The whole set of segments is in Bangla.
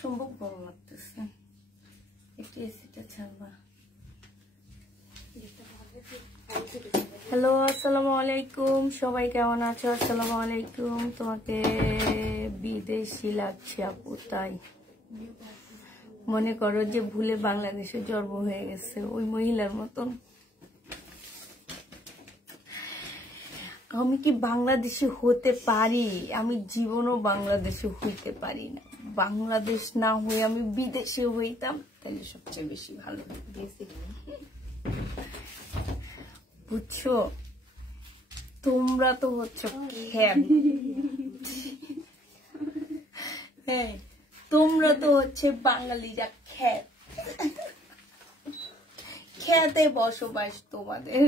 সম্ভব গরম লাগতেছে, একটু এসিটা ছাড়বা। হ্যালো, আসসালামু আলাইকুম, সবাই কেমন আছো? আসসালামু আলাইকুম। তোমাকে বিদেশি লাগছে আপু, তাই মনে করো যে ভুলে বাংলাদেশে জন্ম হয়ে গেছে ওই মহিলার মতন। আমি কি বাংলাদেশে হতে পারি? আমি জীবনও বাংলাদেশে হইতে পারি না। বাংলাদেশ না হয়ে আমি বিদেশে হইতাম তাহলে সবচেয়ে বেশি ভালো। বুঝছো, তোমরা তো হচ্ছে খ্যাত, হ্যাঁ তোমরা তো হচ্ছে বাঙালিরা খ্যাত, খ্যাতে বসবাস তোমাদের।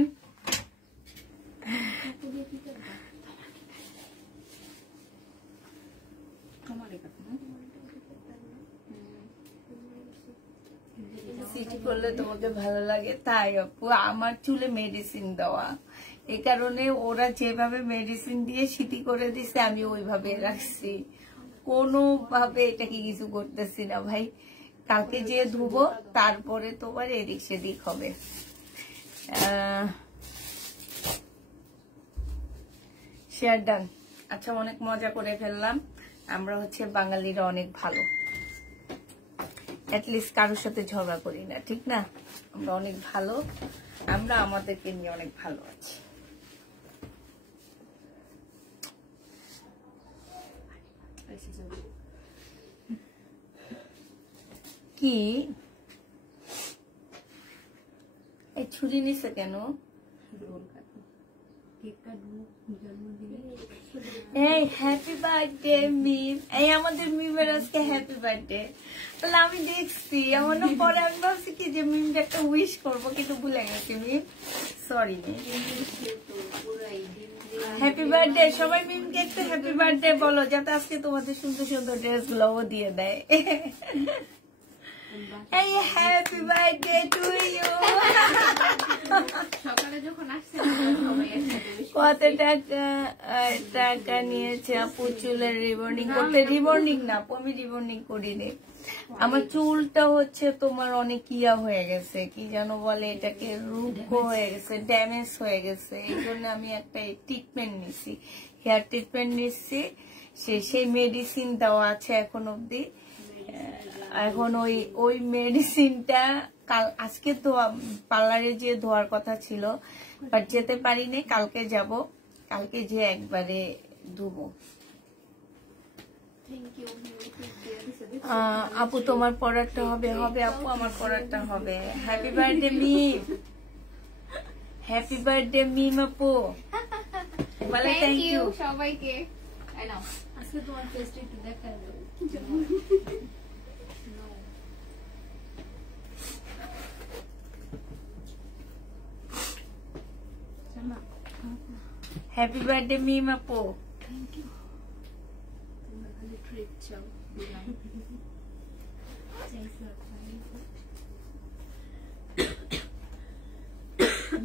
সিটি করলে তোমাকে ভালো লাগে তাই আপু, আমার চুলে মেডিসিন দেওয়া, এই কারণে ওরা যেভাবে মেডিসিন দিয়ে সিটি করে দিছে আমি ওইভাবে রাখছি, কোনোভাবে এটাকে কিছু করতেছি না ভাই। কালকে যে ধুবো তারপরে তোমার এদিক সেদিক হবে। Share done. আচ্ছা, অনেক মজা করে ফেললাম। আমরা হচ্ছে বাঙালিরা অনেক ভালো, অ্যাটলিস্ট কারোর সাথে ঝগড়া করি না, ঠিক না? আমরা অনেক ভালো, আমরা আমাদেরকে নিয়ে অনেক ভালো আছি। কি এই ছুরি নিছে কেন? এই হ্যাপি বার্থডে মিম, এই আমাদের মিমের আজকে হ্যাপি বার্থডে। তাহলে আমি দেখছি আমার না, পরে আমি ভাবছি কি যে মিমকে একটা উইশ করবো কিন্তু ভুলে গেছি মিম, সরি। হ্যাপি বার্থডে সবাই, মিমকে একটু হ্যাপি বার্থডে বলো যাতে আজকে তোমাদের সুন্দর সুন্দর ড্রেস গুলোও দিয়ে দেয়। এই হ্যাপি বার্থডে টু ইউ। কত টাকা নিয়েছে আপু চুলের রিবর্নিং করতে? রিবর্নিং না আপু, আমি রিবর্নিং করিনি। আমার চুলটা হচ্ছে তোমার অনেক ইয়া হয়ে গেছে, কি যেন বলে এটাকে, রুক্ষ হয়ে গেছে, ড্যামেজ হয়ে গেছে। এই জন্য আমি একটা ট্রিটমেন্ট নিছি, হেয়ার ট্রিটমেন্ট নিচ্ছি। সেই মেডিসিন দেওয়া আছে এখন অব্দি। এখন ওই মেডিসিনটা কাল, আজকে তো পার্লারে যে ধোয়ার কথা ছিল বাট যেতে পারিনি, কালকে যাব, কালকে যে একবারে ধুবো। আপু তোমার পড়াটা হবে? হবে আপু, আমার পড়াটা হবে। হ্যাপি বার্থডে মিম, হ্যাপি বার্থডে মিম আপু। বলে থ্যাংক ইউ সবাইকে। আজকে তোমার ফেসটা একটু দেখা যাবে। হ্যাপি বার্থডে মিম আপু। Thank you. তোমরা খালি ট্রিট চাও দিলাম।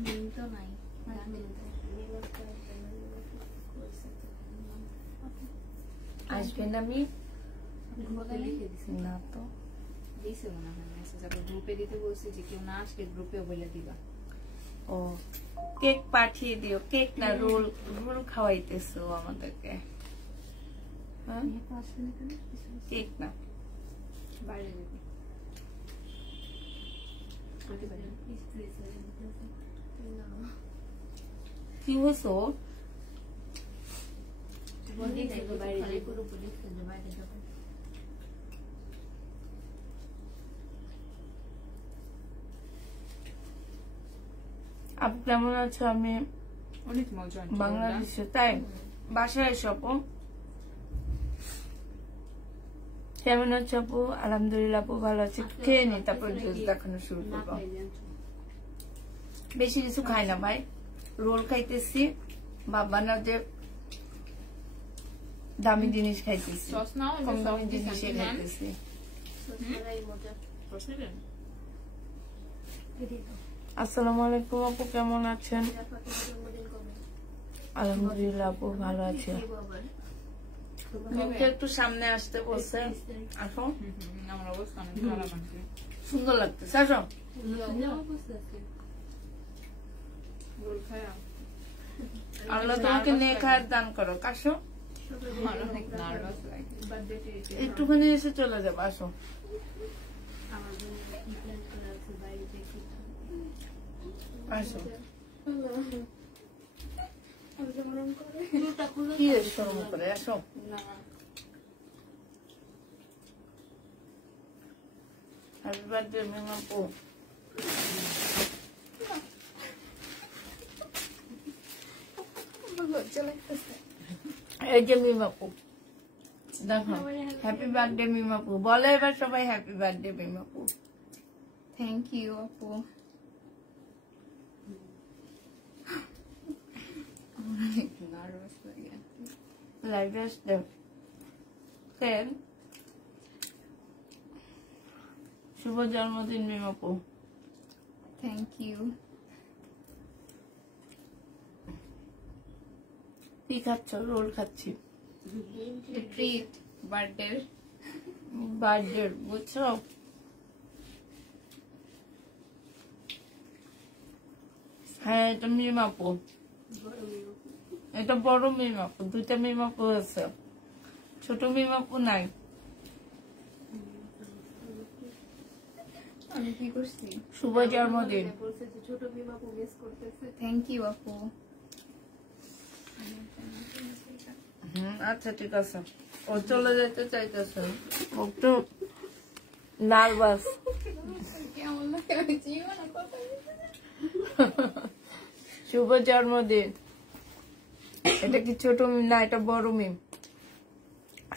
মিম তো নাই, আসবে না মিম? না তো দিছে মনে হয় মেসেজ, আবার গ্রুপে দিতে বলছি যে কেউ না আসলে গ্রুপে বলে দিবা। ও কেক পাঠিয়ে দিও। কেক না, রোল, রোল খাওয়াইতেছো আমাদেরকে। কেক না, বাইরে যাবে। কি হয়েছো? আপু কেমন আছো? আমি অনেক মজা বাংলাদেশে। তাই বাসায় এসো আপু। কেমন আছো আপু? আলহামদুলিল্লাহ আপু ভালো আছি। খেয়ে নি তারপর জুস দেখানো শুরু করবো। বেশি কিছু খাই না ভাই, রোল খাইতেছি, বাবা যে দামি জিনিস খাইতেছি, কম দামি জিনিসে খাইতেছি। আসসালামু আলাইকুম আপু, কেমন আছেন? আলহামদুলিল্লাহ আপু ভালো আছি। একটু সামনে আসতে বলছে, আসো। আমার অবস্থা অনেক খারাপ আছে। সুন্দর লাগতেছে, আসো। আল্লাহ তোমাকে নেখার দান করো, আসো। একটুখানি এসে চলে যাবো, আসো। আসো কি শরম করে, আসো। হ্যাপি বার্থডে মিমাপু। এই যে মিমাপু দেখো, হ্যাপি বার্থডে মিমাপু বলে এবার সবাই, হ্যাপি বার্থডে মিমাপু। থ্যাংক ইউ আপু। লাইভে আসতে শুভ জন্মদিন মিমাপু। Thank you. কি খাচ্ছ? রোল খাচ্ছি। Treat birthday. বার্থডে বুঝছো? হ্যাঁ এটা মিমাপু, এটা বড় মিমাপু, দুইটা মিমাপু আছে, ছোট মিমাপু নাই। আমি কি করছি? শুভ জন্মদিন। থ্যাংক ইউ আপু। আচ্ছা ঠিক আছে। ও চলে যেতে চাইতেছে, ও একটু নার্ভাস। শুভ জন্মদিন। এটা কি ছোট মিম না, এটা বড় মিম।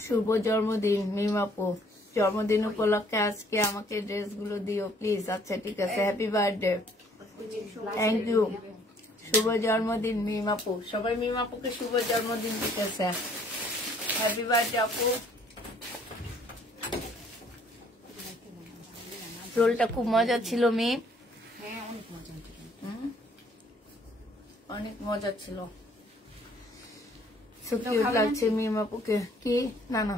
শুভ জন্মদিন মিমাপু, জন্মদিন উপলক্ষে আজকে আমাকে ড্রেস গুলো দিও প্লিজ। আচ্ছা ঠিক আছে, হ্যাপি বার্থডে, থ্যাংক ইউ। শুভ জন্মদিন মিমাপু, সবাই মিমাপুকে শুভ জন্মদিন দিতেছে। হ্যাপি বার্থডে আপু। রোলটা খুব মজা ছিল মিম, অনেক মজা ছিল। কিউট লাগছে মিমাপুকে। কি না না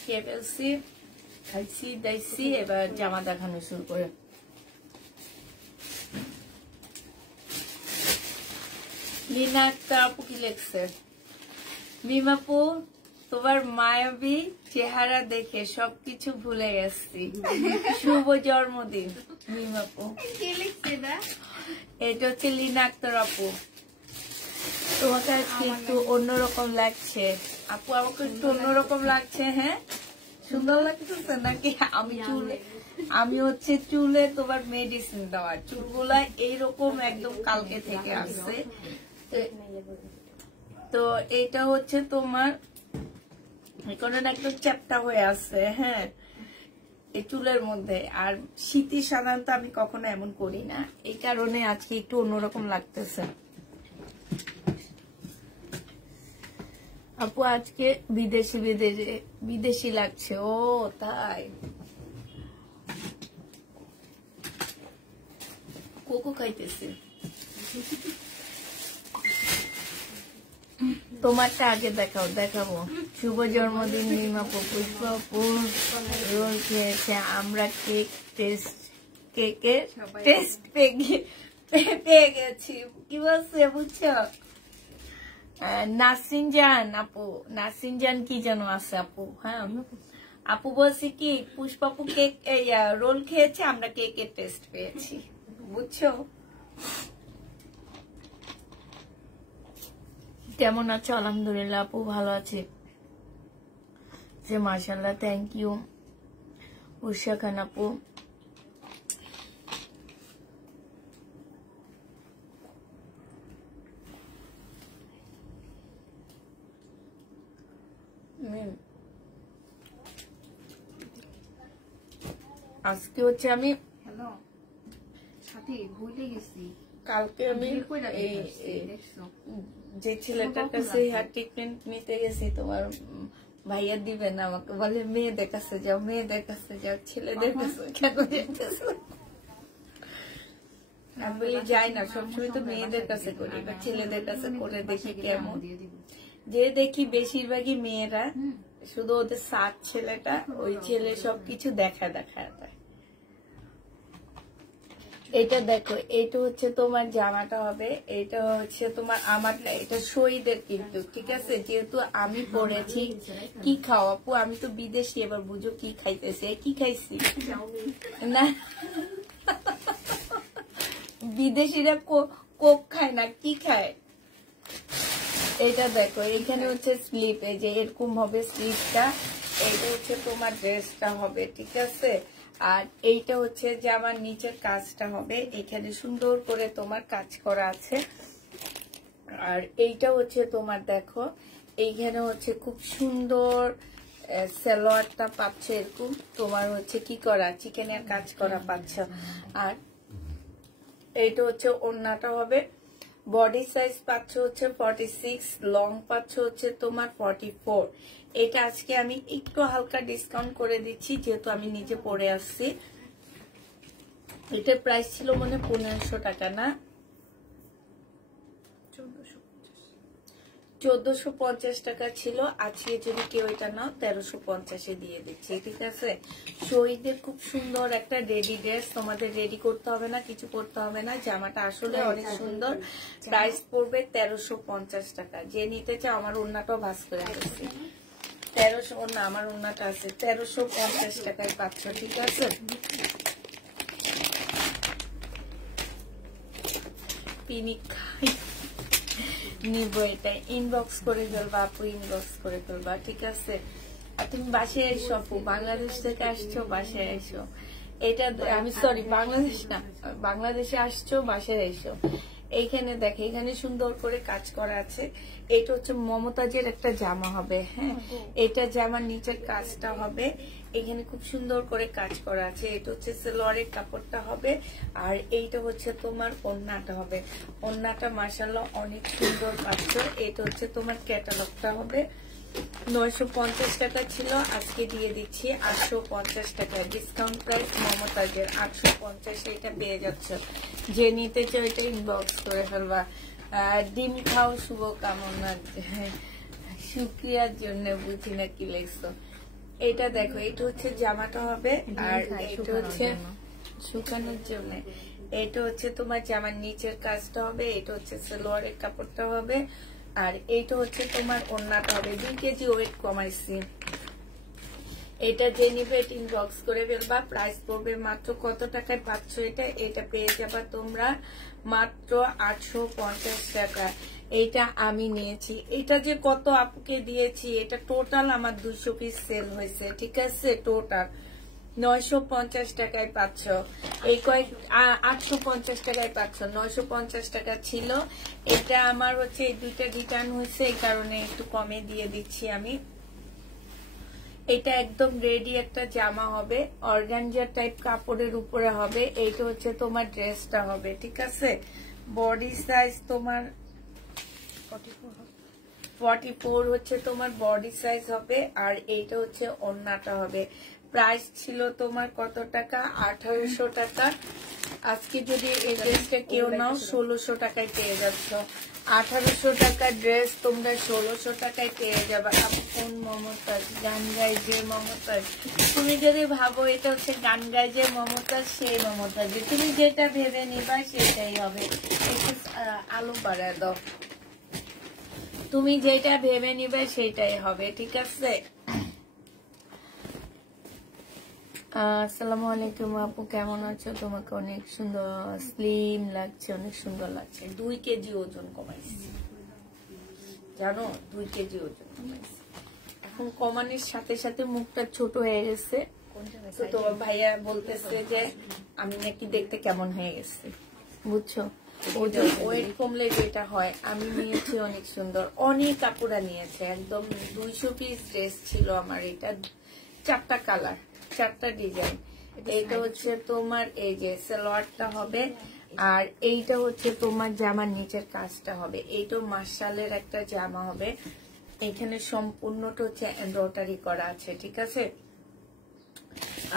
খেয়ে ফেলছি, খাইছি দাইছি, এবার জামা দেখানো শুরু করে। লীনা আক্তার আপু কি লিখছে? মিমাপু তোমার মায়াবী চেহারা দেখে সবকিছু ভুলে গেছি। শুভ জন্মদিন মিমাপু। এটা হচ্ছে লীনা আক্তার আপু। তোমাকে আজকে একটু অন্যরকম লাগছে আপু, আমাকে একটু অন্যরকম লাগছে। হ্যাঁ সুন্দর লাগতেছে নাকি? আমি হচ্ছে চুলে তোমার মেডিসিন দেওয়া, চুলগুলা এইরকম একদম কালকে থেকে আসছে। তো এটা হচ্ছে তোমার এখন একদম চ্যাপটা হয়ে আছে। হ্যাঁ এই চুলের মধ্যে, আর শীতে সাধারণত আমি কখনো এমন করি না, এই কারণে আজকে একটু অন্যরকম লাগতেছে। আপু আজকে বিদেশি লাগছে। ও তাই, কোকো খাইতেছে। তোমারটা আগে দেখাবো। শুভ জন্মদিন মিমাপু। পুষ্পাপু রোল খেয়েছে, আমরা কেকের টেস্ট পেয়ে গেছি। কি বলছে বুঝছো? নাসিনজান আপু, নাসিনজান কি যেন আছে আপু। হ্যাঁ আপু বলছি কি পুষ্পাপু কেক রোল খেয়েছে, আমরা কেকের টেস্ট পেয়েছি, বুঝছো? কেমন আছো? আলহামদুলিল্লাহ আপু ভালো আছি। যে মাশাআল্লাহ, থ্যাংক ইউ। উষা খান আপু আজকে হচ্ছে আমি হ্যালো সাথে ভুলে গেছি কালকে আমি যে ছেলেটার কাছে হেয়ার ট্রিটমেন্ট নিতে গেছি তোমার ভাইয়া দিবে না আমাকে, বলে মেয়েদের কাছে যাও, মেয়েদের কাছে যাও, ছেলেদের কাছে কেন যেতেছো? আমি বলি যাই না, সবসময় তো মেয়েদের কাছে করি, এবার ছেলেদের কাছে করে দেখি কেমন। যে দেখি বেশিরভাগই মেয়েরা, শুধু ওদের সাত ছেলেটা, ওই ছেলে সবকিছু দেখা দেয়। এটা দেখো, এটা হচ্ছে তোমার জামাটা হবে, এটা হচ্ছে তোমার আমারটা, এটা শহীদের কিন্তু, ঠিক আছে? যেহেতু আমি পড়েছি। কি খাও আপু? আমি তো বিদেশি, এবার বুঝো কি খাইতেছে। কি খাইছি না, বিদেশিরা কোক খায় না, কি খায়? এটা দেখো, এখানে হচ্ছে স্লিপ, এই যে এরকম হবে স্লিপটা, এইটা হচ্ছে তোমার ড্রেসটা হবে, ঠিক আছে? আর এইটা হচ্ছে যে আমার নিচের কাজটা হবে, এখানে সুন্দর করে তোমার কাজ করা আছে। আর এইটা হচ্ছে তোমার দেখো, এইখানে হচ্ছে খুব সুন্দর সালোয়ারটা পাচ্ছ, এরকম তোমার হচ্ছে কি করা, চিকেনের কাজ করা পাচ্ছ। আর এইটা হচ্ছে ওড়নাটা হবে, বডি সাইজ পাচ্ছ হচ্ছে 46, লং পাচ্ছ হচ্ছে তোমার 44। এটা আজকে আমি একটু হালকা ডিসকাউন্ট করে দিচ্ছি, যেহেতু আমি নিজে পরে আসছি। এটার প্রাইস ছিল মনে 1500 টাকা না, 1450 টাকা ছিল। আজকে যদি কেউ এটা নাও 1350 দিয়ে দিচ্ছি, ঠিক আছে? শহীদের খুব সুন্দর একটা রেডি ড্রেস, তোমাদের রেডি করতে হবে না, কিছু করতে হবে না। জামাটা আসলে অনেক সুন্দর, প্রাইস পড়বে 1350 টাকা। যে নিতে চাও, আমার ওড়নাটাও ভাঁজ করে দিচ্ছি, 1300 না, আমার ওড়নাটা আছে, 1350 টাকায় পাচ্ছ, ঠিক আছে? পিনিক খাই নিব, এটা ইনবক্স করে ফেলবা আপু, ইনবক্স করে ফেলবা, ঠিক আছে? আর তুমি বাসায় এসো আপু, বাংলাদেশ থেকে আসছো, বাসায় এসো। এটা আমি সরি, বাংলাদেশ না, বাংলাদেশে আসছো, বাসায় এসো। এইখানে দেখে, এখানে সুন্দর করে কাজ করা আছে। এটা হচ্ছে মমতাজের একটা জামা হবে, হ্যাঁ, এটা জামার নিচের কাজটা হবে, এখানে খুব সুন্দর করে কাজ করা আছে। এটা হচ্ছে সালোয়ারের কাপড়টা হবে, আর এইটা হচ্ছে তোমার ওড়নাটা হবে। ওড়নাটা মাশাআল্লাহ অনেক সুন্দর পাচ্ছ। এটা হচ্ছে তোমার ক্যাটালগটা হবে, 950 টাকা ছিল, আজকে দিয়ে দিচ্ছি 850 টাকা, ডিসকাউন্ট প্রাইস মমতাজের 850, এটা পেয়ে যাচ্ছে। যে নিতে চাও এটা ইনবক্স করে ফেলবা। ডিম খাও, শুভকামনা, শুক্রিয়ার জন্য, বুঝি না কি লেখছো। এটা দেখো, এটা হচ্ছে জামাটা হবে, আর এটা হচ্ছে শুকানোর জন্য। এটা হচ্ছে তোমার জামার নিচের কাজটা হবে, এটা হচ্ছে সালোয়ারের কাপড়টা হবে, আর এইটা হচ্ছে তোমার ওড়নাটা হবে। 2 কেজি ওয়েট কমাইছি। এটা যে নিবে ইনবক্স করে ফেলবা। প্রাইস পড়বে মাত্র কত টাকায় পাচ্ছ এটা? এটা পেয়ে যাবা তোমরা মাত্র 850 টাকা। এইটা আমি নিয়েছি। এটা যে কত আপুকে দিয়েছি, এটা টোটাল আমার 200 পিস সেল হয়েছে, ঠিক আছে? টোটাল 950 টাকায় পাচ্ছ। এই কয়েক 850 টাকায় পাচ্ছ, 950 টাকা ছিল। এটা আমার হচ্ছে এই দুইটা রিটার্ন হয়েছে, এই কারণে একটু কমে দিয়ে দিচ্ছি আমি। এটা একদম রেডি একটা জামা হবে, অর্গানজা টাইপ কাপড়ের উপরে হবে। এইটা হচ্ছে তোমার ড্রেসটা হবে, ঠিক আছে? বডি সাইজ তোমার 44 হচ্ছে তোমার বডি সাইজ হবে, আর এইটা হচ্ছে ওড়নাটা হবে। প্রাইস ছিল তোমার কত টাকা? 1800 টাকা। আজকে যদি এই ড্রেসটা কেউ নাও 1600 টাকায় পেয়ে যাচ্ছ। 1800 টাকার ড্রেস তোমরা 1600 টাকায় পেয়ে যাবে। কোন মমতাজ? গান গায় যে মমতাজ। তুমি যদি ভাবো এটা হচ্ছে গান গায় যে মমতাজ, সেই মমতাজ। তুমি যেটা ভেবে নিবা সেটাই হবে। একটু আলু বাড়ায় দাও। তুমি যেটা ভেবে নিবে সেটাই হবে, ঠিক আছে? আসসালামু আলাইকুম আপু, কেমন আছো? তোমাকে অনেক সুন্দর স্লিম লাগছে, অনেক সুন্দর লাগছে। 2 কেজি ওজন কমাইছি, জানো? 2 কেজি ওজন কমাইছি। এখন কমানোর সাথে সাথে মুখটা ছোট হয়ে গেছে, তো তোমার ভাইয়া বলতেছে যে আমি নাকি দেখতে কেমন হয়ে গেছে, বুঝছো? ওয়েট কমলে যেটা হয়, আমি নিয়েছি অনেক সুন্দর, অনেক কাপড়া নিয়েছে, একদম 200 পিস ড্রেস ছিল আমার। এটা 4টা কালার, 4টা ডিজাইন। এইটা হচ্ছে তোমার এই যে সালোয়ারটা হবে, আর এইটা হচ্ছে তোমার জামার নিচের কাজটা হবে। এইটা মার্শালের একটা জামা হবে, এখানে সম্পূর্ণটা হচ্ছে এমব্রয়ডারি করা আছে, ঠিক আছে।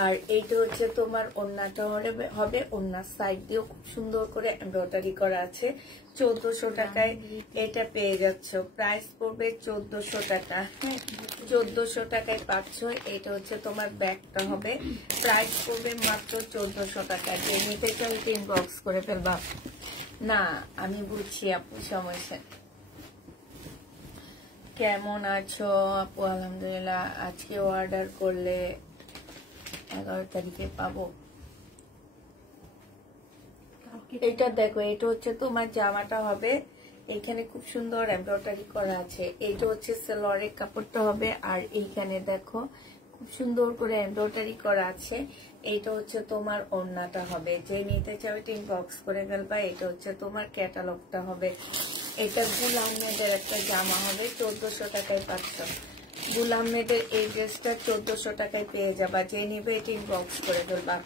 আর এইটা হচ্ছে তোমার ওড়নাটা হবে, ওড়নার সাইড দিয়েও খুব সুন্দর করে এমব্রয়ডারি করা আছে। 1400 টাকায় এটা পেয়ে যাচ্ছ, প্রাইস পড়বে 1400 টাকা। 1400 টাকায় পাচ্ছ। এটা হচ্ছে তোমার ব্যাগটা হবে, প্রাইস পড়বে মাত্র 1400 টাকা। যে নিতে চাও ইনবক্স করে ফেলবা। না আমি বুঝছি আপু, সমস্যা। কেমন আছো আপু? আলহামদুলিল্লাহ। আজকে অর্ডার করলে 11 তারিখে পাবো। এটা দেখো, এটা হচ্ছে তোমার জামাটা হবে, এইখানে খুব সুন্দর এমব্রয়ডারি করা আছে। এইটা হচ্ছে সালোয়ারের কাপড়টা হবে, আর এইখানে দেখো খুব সুন্দর করে এমব্রয়ডারি করা আছে। এইটা হচ্ছে তোমার ওড়নাটা হবে। যে নিতে চাও এটা ইনবক্স করে ফেলবা। এটা হচ্ছে তোমার ক্যাটালগটা হবে। এটা গুল আহমেদের একটা জামা হবে, 1400 টাকায় পাচ্ছ। গুল আহমেদের এই ড্রেসটা 1400 টাকায় পেয়ে যাবা। যে নিবে এটা ইনবক্স করে ফেলবা।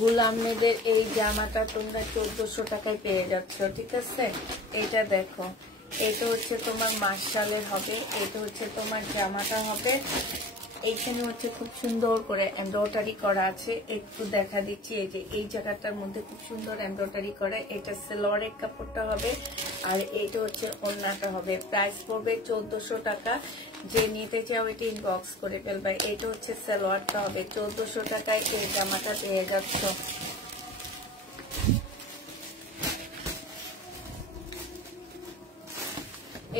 গুল আহমেদের এই জামাটা তোমরা 1400 টাকায় পেয়ে যাচ্ছ, ঠিক আছে। এটা দেখো, এটা হচ্ছে তোমার মার্শালের হবে, এটা হচ্ছে তোমার জামাটা হবে। এইখানে হচ্ছে খুব সুন্দর করে এমব্রয়ডারি করা আছে, একটু দেখা দিচ্ছি। এই যে এই জায়গাটার মধ্যে খুব সুন্দর এমব্রয়ডারি করা। এটা সালোয়ারের কাপড়টা হবে, আর এটা হচ্ছে ওড়নাটা হবে। প্রাইস পড়বে 1400 টাকা। যে নিতে চাও এটা ইনবক্স করে ফেলবা। এটা হচ্ছে সালোয়ারটা হবে, 1400 টাকায় এই জামাটা পেয়ে যাচ্ছ।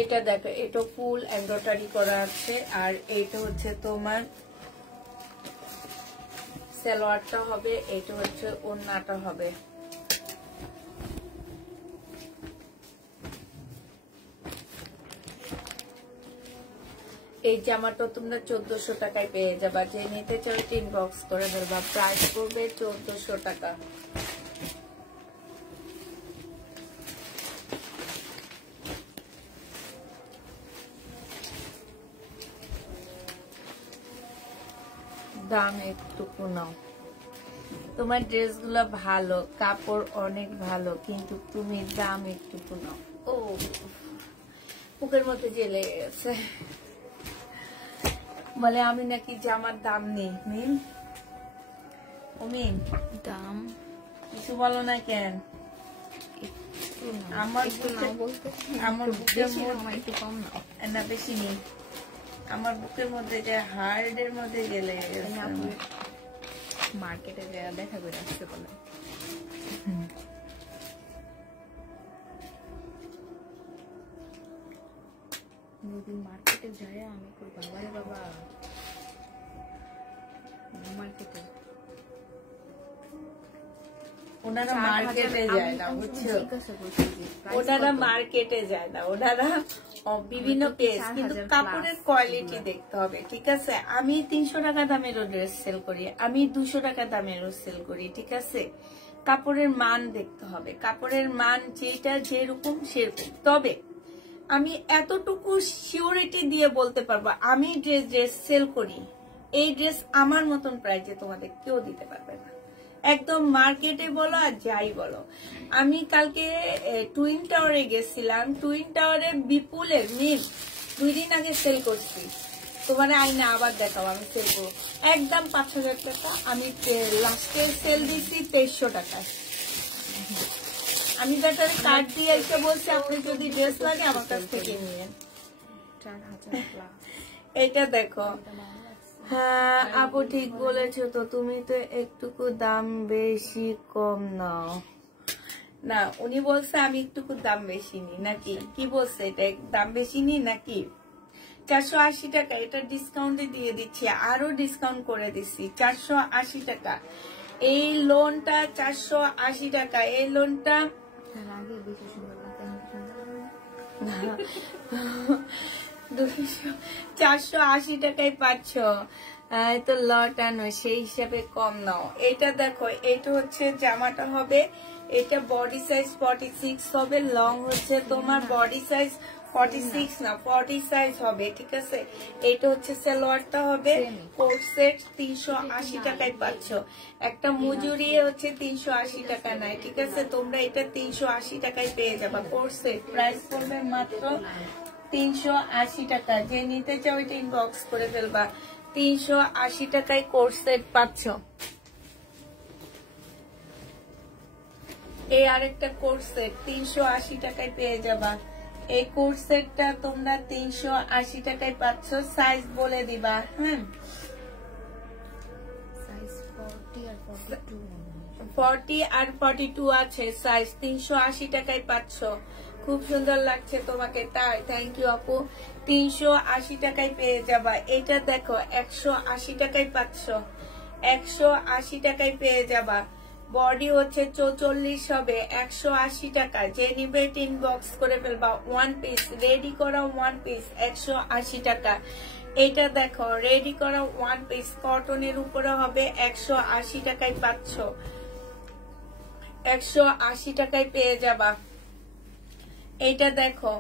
এটা দেখো, এটা ফুল এমব্রয়ডারি করা আছে, আর এইটা হচ্ছে তোমার সালোয়ারটা হবে, এটা হচ্ছে ওড়নাটা হবে। এই জামাটা তোমরা 1400 টাকায় পেয়ে যাবা। যে নিতে চাও ইনবক্স করে ফেলবা। প্রাইস পড়বে 1400 টাকা। দাম একটুকু নাও। তোমার ড্রেসগুলো ভালো, কাপড় অনেক ভালো, কিন্তু তুমি দাম একটুকু নাও। ও বুকের মধ্যে জেলে গেছে, বলে আমি নাকি জামার দাম নেই। মিম, ও মিম, দাম কিছু বলো না কেন? আমার বুকের মধ্যে কম না, না বেশি নেই, আমার বুকের মধ্যে যে হার্টের মধ্যে গেলে মার্কেটে দেখা করে আসতে বলে। মার্কেটে যায় আমি কই বাবা রে বাবা, মার্কেটে ওনারা মার্কেটে যায় না, বুঝছো? ওনারা মার্কেটে যায় না, ওনারা বিভিন্ন পেজ, কিন্তু কাপড়ের কোয়ালিটি দেখতে হবে, ঠিক আছে। আমি 300 টাকা দামেরও ড্রেস সেল করি, আমি 200 টাকা দামেরও সেল করি, ঠিক আছে। কাপড়ের মান দেখতে হবে, কাপড়ের মান যেটা যেরকম সেরকম। তবে আমি এতটুকু সিওরিটি দিয়ে বলতে পারবো, আমি যে ড্রেস সেল করি, এই ড্রেস আমার মতন প্রাইসে তোমাদের কেউ দিতে পারবে না। একদম মার্কেটে বলো আর যাই বলো। আমি কালকে টুইন টাওয়ারে গেছিলাম, টুইন টাওয়ারে বিপুলের মিল 2 দিন আগে সেল করছি। তোমার আইনা আবার দেখাও, আমি সেল করবো একদম 5000 টাকা। আমি লাস্টে সেল দিচ্ছি 2300 টাকায়। আমি ব্যাটারে কার্ড দিয়ে এসে বলছি, আপনি যদি ড্রেস লাগে আমার কাছ থেকে নিয়ে। 4000 এইটা দেখো। হ্যাঁ আপু ঠিক বলেছো তো, তুমি তো একটুকু দাম বেশি কম নাও। না উনি বলছে আমি একটুকু দাম বেশি নি, নাকি কি বলছে? এটা দাম বেশি নি নাকি? 480 টাকা, এটা ডিসকাউন্টে দিয়ে দিচ্ছি, আরো ডিসকাউন্ট করে দিচ্ছি 480 টাকা। এই লোনটা 480 টাকা, এই লোনটা 480 টাকায় পাচ্ছ। তো লট আনো, সেই হিসাবে কম নাও। এটা দেখো, এটা হচ্ছে জামাটা হবে, এটা বডি সাইজ 46 হবে, লং হচ্ছে তোমার বডি সাইজ 46 না 40 সাইজ হবে, ঠিক আছে। এটা হচ্ছে সালোয়ারটা হবে, কোট সেট 380 টাকায় পাচ্ছ। একটা মজুরি হচ্ছে 380 টাকা নাই, ঠিক আছে। তোমরা এটা 380 টাকায় পেয়ে যাবা। কোট সেট প্রাইস পড়বে মাত্র 380 টাকা। যে নিতে চাও এটা ইনবক্স করে ফেলবা। 380 টাকায় কোট সেট পাচ্ছ। এই আরেকটা কোট সেট 380 টাকায় পেয়ে যাবা। এই কোট সেটটা তোমরা 380 টাকায় পাচ্ছ। সাইজ বলে দিবা, হ্যাঁ। সাইজ 40 আর 42 40 আর 42 আছে সাইজ। 380 টাকায় পাচ্ছ। খুব সুন্দর লাগছে তোমাকে, তাই থ্যাংক ইউ আপু। 380 টাকায় পেয়ে যাবা। এটা দেখো 180 টাকায় পাচ্ছ। 180 টাকায় পেয়ে যাবা। বডি হচ্ছে 44 হবে, 180 টাকা। যে নিবে ইনবক্স করে ফেলবা। ওয়ান পিস রেডি করা, ওয়ান পিস 180 টাকা। এটা দেখো রেডি করা ওয়ান পিস কটনের উপরে হবে, 180 টাকায় পাচ্ছ। 180 টাকায় পেয়ে যাবা। এটা দেখো,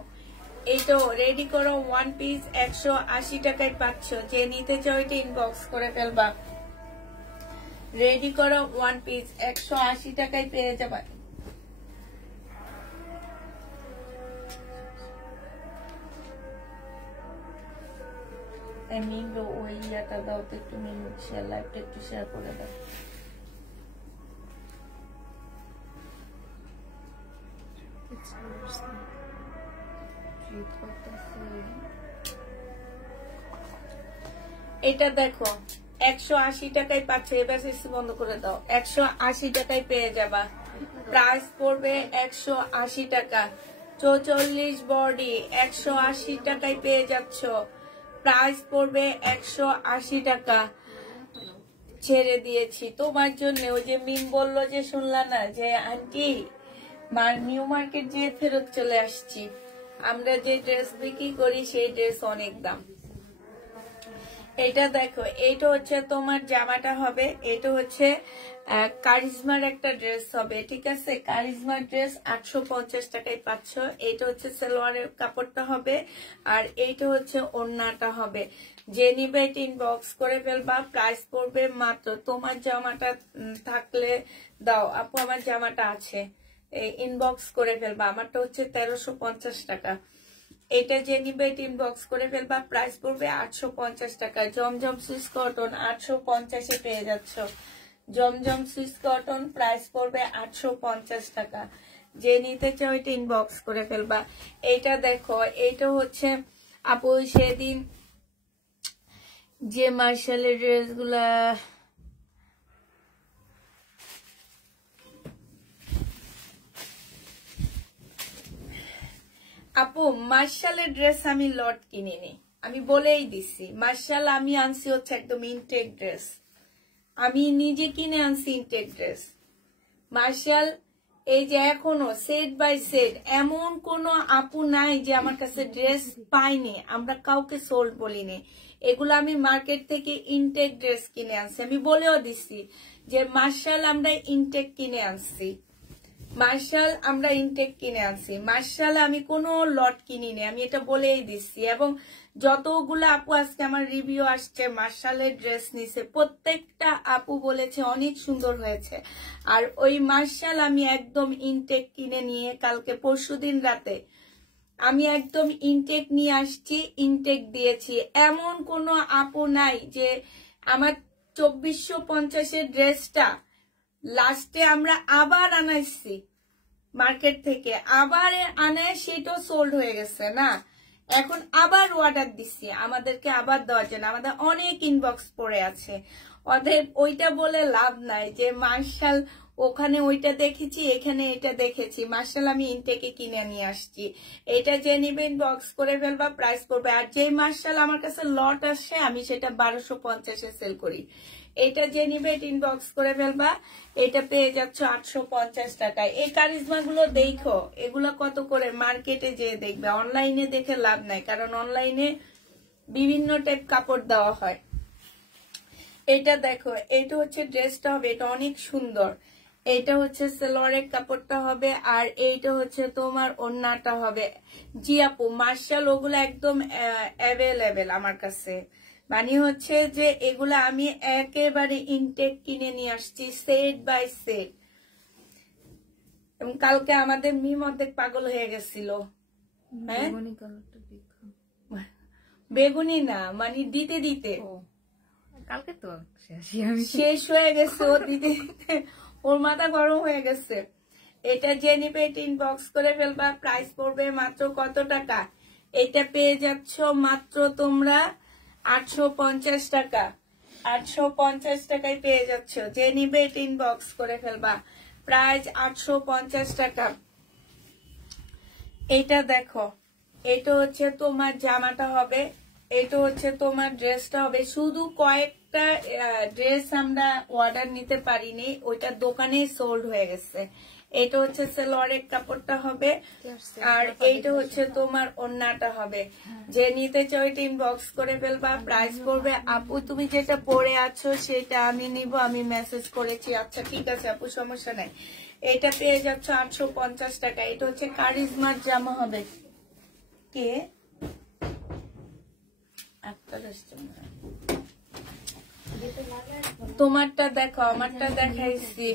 এইটা রেডি করো ওয়ান পিস 180 টাকায় পাচ্ছ। যে নিতে চাও এটা ইনবক্স করে ফেলবা। রেডি করো ওয়ান পিস 180 টাকায় পেয়ে যাবা। মিন্ডো ওই ইয়াটা দাও তো একটু, মিন্ডো শেয়ার লাইভটা একটু শেয়ার করে দাও। এটা দেখো 180 টাকায় পাচ্ছ। এবার এসি বন্ধ করে দাও। 180 টাকায় পেয়ে যাবা। প্রাইস পড়বে 180 টাকা। 44 বডি 180 টাকায় পেয়ে যাচ্ছ। প্রাইস পড়বে 180 টাকা। ছেড়ে দিয়েছি তোমার জন্য। ওই যে মিম বললো যে শুনলা না যে আন্টি নিউ মার্কেট যে ফেরত চলে আসছি, আমরা যে ড্রেস বিক্রি করি সেই ড্রেস অনেক দাম। এটা দেখো, এইটা হচ্ছে তোমার জামাটা হবে, এটা হচ্ছে কারিজমার একটা ড্রেস হবে, ঠিক আছে। কারিজমার ড্রেস 850 টাকায় পাচ্ছ। এইটা হচ্ছে সালোয়ারের কাপড়টা হবে, আর এইটা হচ্ছে ওড়নাটা হবে। যে নিবে এটা ইনবক্স করে ফেলবা। প্রাইস পড়বে মাত্র, তোমার জামাটা থাকলে দাও আপু, আমার জামাটা আছে, ইনবক্স করে ফেলবা। আমারটা হচ্ছে 1350 টাকা। এটা যে নিবে এটা ইনবক্স করে ফেলবা। প্রাইস পড়বে 850 টাকা। জমজম সুইস কটন 850 পেয়ে যাচ্ছ। জমজম সুইস কটন প্রাইস পড়বে 850 টাকা। যে নিতে চাও এটা ইনবক্স করে ফেলবা। এইটা দেখো, এইটা হচ্ছে আপু সেদিন যে মার্শালের ড্রেসগুলা আপু, মার্শালের ড্রেস আমি লট কিনিনি, আমি বলেই দিছি। মার্শাল আমি আনছি হচ্ছে একদম ইনটেক ড্রেস, আমি নিজে কিনে আনছি ইনটেক ড্রেস। মার্শাল এই যে এখনো সেট বাই সেট এমন কোন আপু নাই যে আমার কাছে ড্রেস পাইনি। আমরা কাউকে সোল্ড বলিনি, এগুলো আমি মার্কেট থেকে ইনটেক ড্রেস কিনে আনছি। আমি বলেও দিছি যে মার্শাল আমরা ইনটেক কিনে আনছি, মার্শাল আমরা ইনটেক কিনে আনছি। মার্শাল আমি কোনো লট কিনিনি, আমি এটা বলেই দিচ্ছি। এবং যতগুলো আপু আজকে আমার রিভিউ আসছে মার্শালের ড্রেস নিছে, প্রত্যেকটা আপু বলেছে অনেক সুন্দর হয়েছে। আর ওই মার্শাল আমি একদম ইনটেক কিনে নিয়ে কালকে পরশুদিন রাতে আমি একদম ইনটেক নিয়ে আসছি, ইনটেক দিয়েছি। এমন কোনো আপু নাই যে আমার 2450 ড্রেসটা লাস্টে আমরা আবার আনাইছি মার্কেট থেকে, আবার আনে সেটাও সোল্ড হয়ে গেছে না। এখন আবার অর্ডার দিচ্ছি আমাদেরকে আবার দেওয়ার জন্য। আমাদের অনেক ইনবক্স পড়ে আছে, ওদের ওইটা বলে লাভ নাই যে মার্শাল ওখানে ওইটা দেখেছি এখানে এটা দেখেছি। মার্শাল আমি ইনটেকে কিনে নিয়ে আসছি। এটা যে নিবে ইনবক্স করে ফেলবা। প্রাইস পড়বে, আর যেই মার্শাল আমার কাছে লট আসে আমি সেটা 1250 সেল করি। এটা যে নিবে ইনবক্স করে ফেলবা। এটা পেয়ে যাচ্ছ 850 টাকায়। এই কারিজমা গুলো দেখো, এগুলো কত করে মার্কেটে যে দেখবে, অনলাইনে দেখে লাভ নাই, কারণ অনলাইনে বিভিন্ন টাইপ কাপড় দেওয়া হয়। এটা দেখো, এটা হচ্ছে ড্রেসটা হবে, এটা অনেক সুন্দর। এইটা হচ্ছে সালোয়ারের কাপড়টা হবে, আর এইটা হচ্ছে তোমার ওড়নাটা হবে। জি আপু মার্শাল, ওগুলো একদম অ্যাভেলেবেল আমার কাছে। মানে হচ্ছে যে এগুলা আমি একেবারে ইনটেক কিনে নিয়ে আসছি সেট বাই সেট। এবং কালকে আমাদের মিম অর্ধেক পাগল হয়ে গেছিল। হ্যাঁ বেগুনি কালারটা দেখো। বেগুনি না, মানে দিতে দিতে ও কালকে তো আমি শেষ হয়ে গেছে ও দিতে দিতে, ওর মাথা গরম হয়ে গেছে। এটা যে নিবে ইনবক্স করে ফেলবা। প্রাইস পড়বে মাত্র কত টাকা? এটা পেয়ে যাচ্ছ মাত্র তোমরা 850 টাকা। 850 টাকায় পেয়ে যাচ্ছ। যে নিবে ইনবক্স করে ফেলবা। প্রাইস 850 টাকা। এটা দেখো, এটা হচ্ছে তোমার জামাটা হবে, এটা হচ্ছে তোমার ড্রেসটা হবে। শুধু কয়েকটা ড্রেস আমরা অর্ডার নিতে পারিনি, ওইটা দোকানেই সোল্ড হয়ে গেছে। এটা হচ্ছে সালোয়ারের কাপড়টা হবে, আর এইটা হচ্ছে তোমার ওড়নাটা হবে। যে নিতে চাও এটা ইনবক্স করে ফেলবা। প্রাইস পড়বে আপু তুমি যেটা পরে আছো সেটা আমি নিব, আমি মেসেজ করেছি। আচ্ছা ঠিক আছে আপু, সমস্যা নাই। এটা পেয়ে যাচ্ছ 850 টাকা। এটা হচ্ছে কারিজমার জামা হবে। কে তোমারটা দেখো, আমারটা দেখাইছি।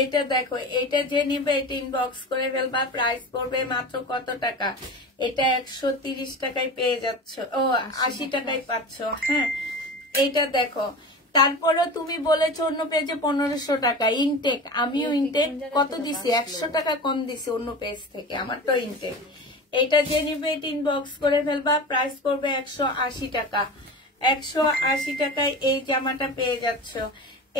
এইটা দেখো, এটা যে নিবে এটা ইনবক্স করে ফেলবা। প্রাইস পড়বে মাত্র কত টাকা? এটা 130 টাকায় পেয়ে যাচ্ছ, ও 80 টাকায় পাচ্ছ। হ্যাঁ এইটা দেখো। তারপরে তুমি বলেছো অন্য পেজে 1500 টাকা ইনটেক, আমিও ইনটেক কত দিছি? 100 টাকা কম দিছি অন্য পেজ থেকে, আমার তো ইনটেক। এটা যে নিবে এটা ইনবক্স করে ফেলবা। প্রাইস পড়বে 180 টাকা। 180 টাকায় এই জামাটা পেয়ে যাচ্ছ।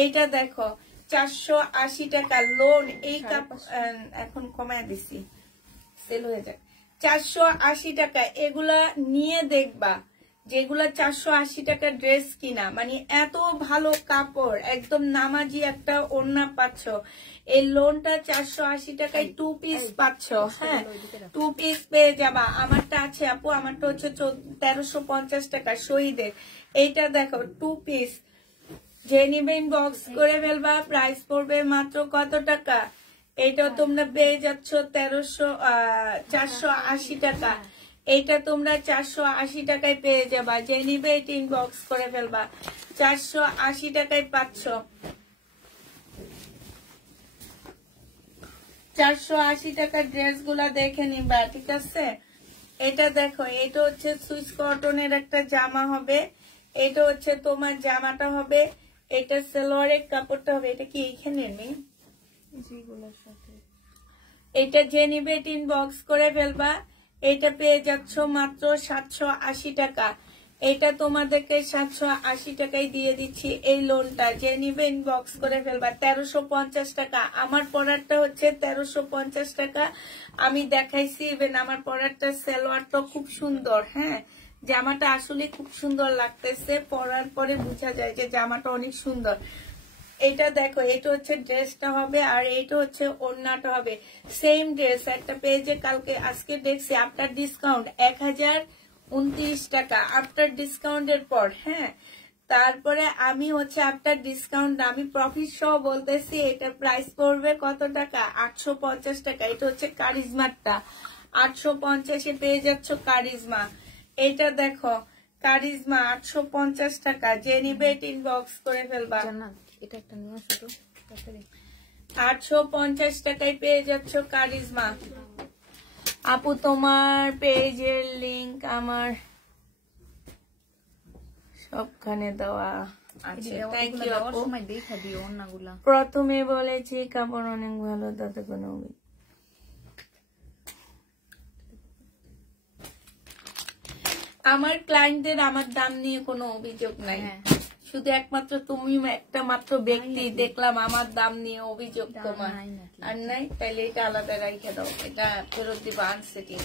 এইটা দেখো 480 টাকা লোন। এই এখন কমায় দিছি, সেল হয়ে যায়। 480 টাকা। এগুলা নিয়ে দেখবা, যেগুলা 480 টাকা ড্রেস কিনা, মানে এত ভালো কাপড়, একদম নামাজি একটা ওড়না পাচ্ছ। এই লোনটা 480 টাকায় 2 পিস পাচ্ছ। হ্যাঁ 2 পিস পেয়ে যাবা। আমারটা আছে আপু, আমারটা হচ্ছে 1350 টাকা শহীদের। এইটা দেখো 2 পিস। যে নিবে ইনবক্স করে ফেলবা। প্রাইস পড়বে মাত্র কত টাকা? এটা তোমরা পেয়ে যাচ্ছ 480 টাকা। এইটা তোমরা 480 টাকায় পেয়ে যাবা। যে নিবে এটা ইনবক্স করে ফেলবা। 480 টাকায় পাচ্ছ। 480 টাকার ড্রেস গুলা দেখে নিবা, ঠিক আছে? এটা দেখো, এটা হচ্ছে সুইস কটনের একটা জামা হবে। এটা হচ্ছে তোমার জামাটা হবে, এটা সালোয়ারের কাপড়টা হবে। এটা কি এইখানে নেই? এটা যে নিবে এটা ইনবক্স করে ফেলবা। এটা পেয়ে যাচ্ছ মাত্র 780 টাকা। এটা তোমাদেরকে 780 টাকায় দিয়ে দিচ্ছি এই লোনটা। যে নিবে ইনবক্স করে ফেলবা। 1350 টাকা। আমার পরারটা হচ্ছে 1350 টাকা। আমি দেখাইছি, ইভেন আমার পরারটা সালোয়ারটা খুব সুন্দর। হ্যাঁ জামাটা আসলে খুব সুন্দর লাগতেছে, পরার পরে বোঝা যায় যে জামাটা অনেক সুন্দর। এটা দেখো, এটা হচ্ছে ড্রেসটা হবে, আর এটা হচ্ছে ওড়নাটা হবে। সেম ড্রেস একটা পেজে কালকে আজকে দেখছি আফটার ডিসকাউন্ট 1029 টাকা আফটার ডিসকাউন্টের পর। হ্যাঁ তারপরে আমি হচ্ছে আফটার ডিসকাউন্ট, আমি প্রফিট সহ বলতেছি, এটা প্রাইস পড়বে কত টাকা? 850 টাকা। এটা হচ্ছে কারিজমারটা, 850-এ পেয়ে যাচ্ছ কারিজমা। এটা দেখো কারিজমা 850 টাকা। যে নিবে এটা ইনবক্স করে ফেলবা। এটা একটা নিয়ে আসো তো, 850 টাকায় পেয়ে যাচ্ছ কারিজমা। আপু তোমার পেজের লিংক আমার সবখানে দেওয়া আছে। থ্যাংক ইউ আপু। সময় দেখা দিও ওড়নাগুলা। প্রথমে বলেছি কাপড় অনেক ভালো, তাতে কোনো আমার ক্লায়েন্টদের আমার দাম নিয়ে কোনো অভিযোগ নাই। শুধু একমাত্র তুমি একটা মাত্র ব্যক্তি দেখলাম আমার দাম নিয়ে অভিযোগ তোমার, আর নাই। তাহলে এটা আলাদা রাইখে দাও, এটা ফেরত দিবা আনসেটিং।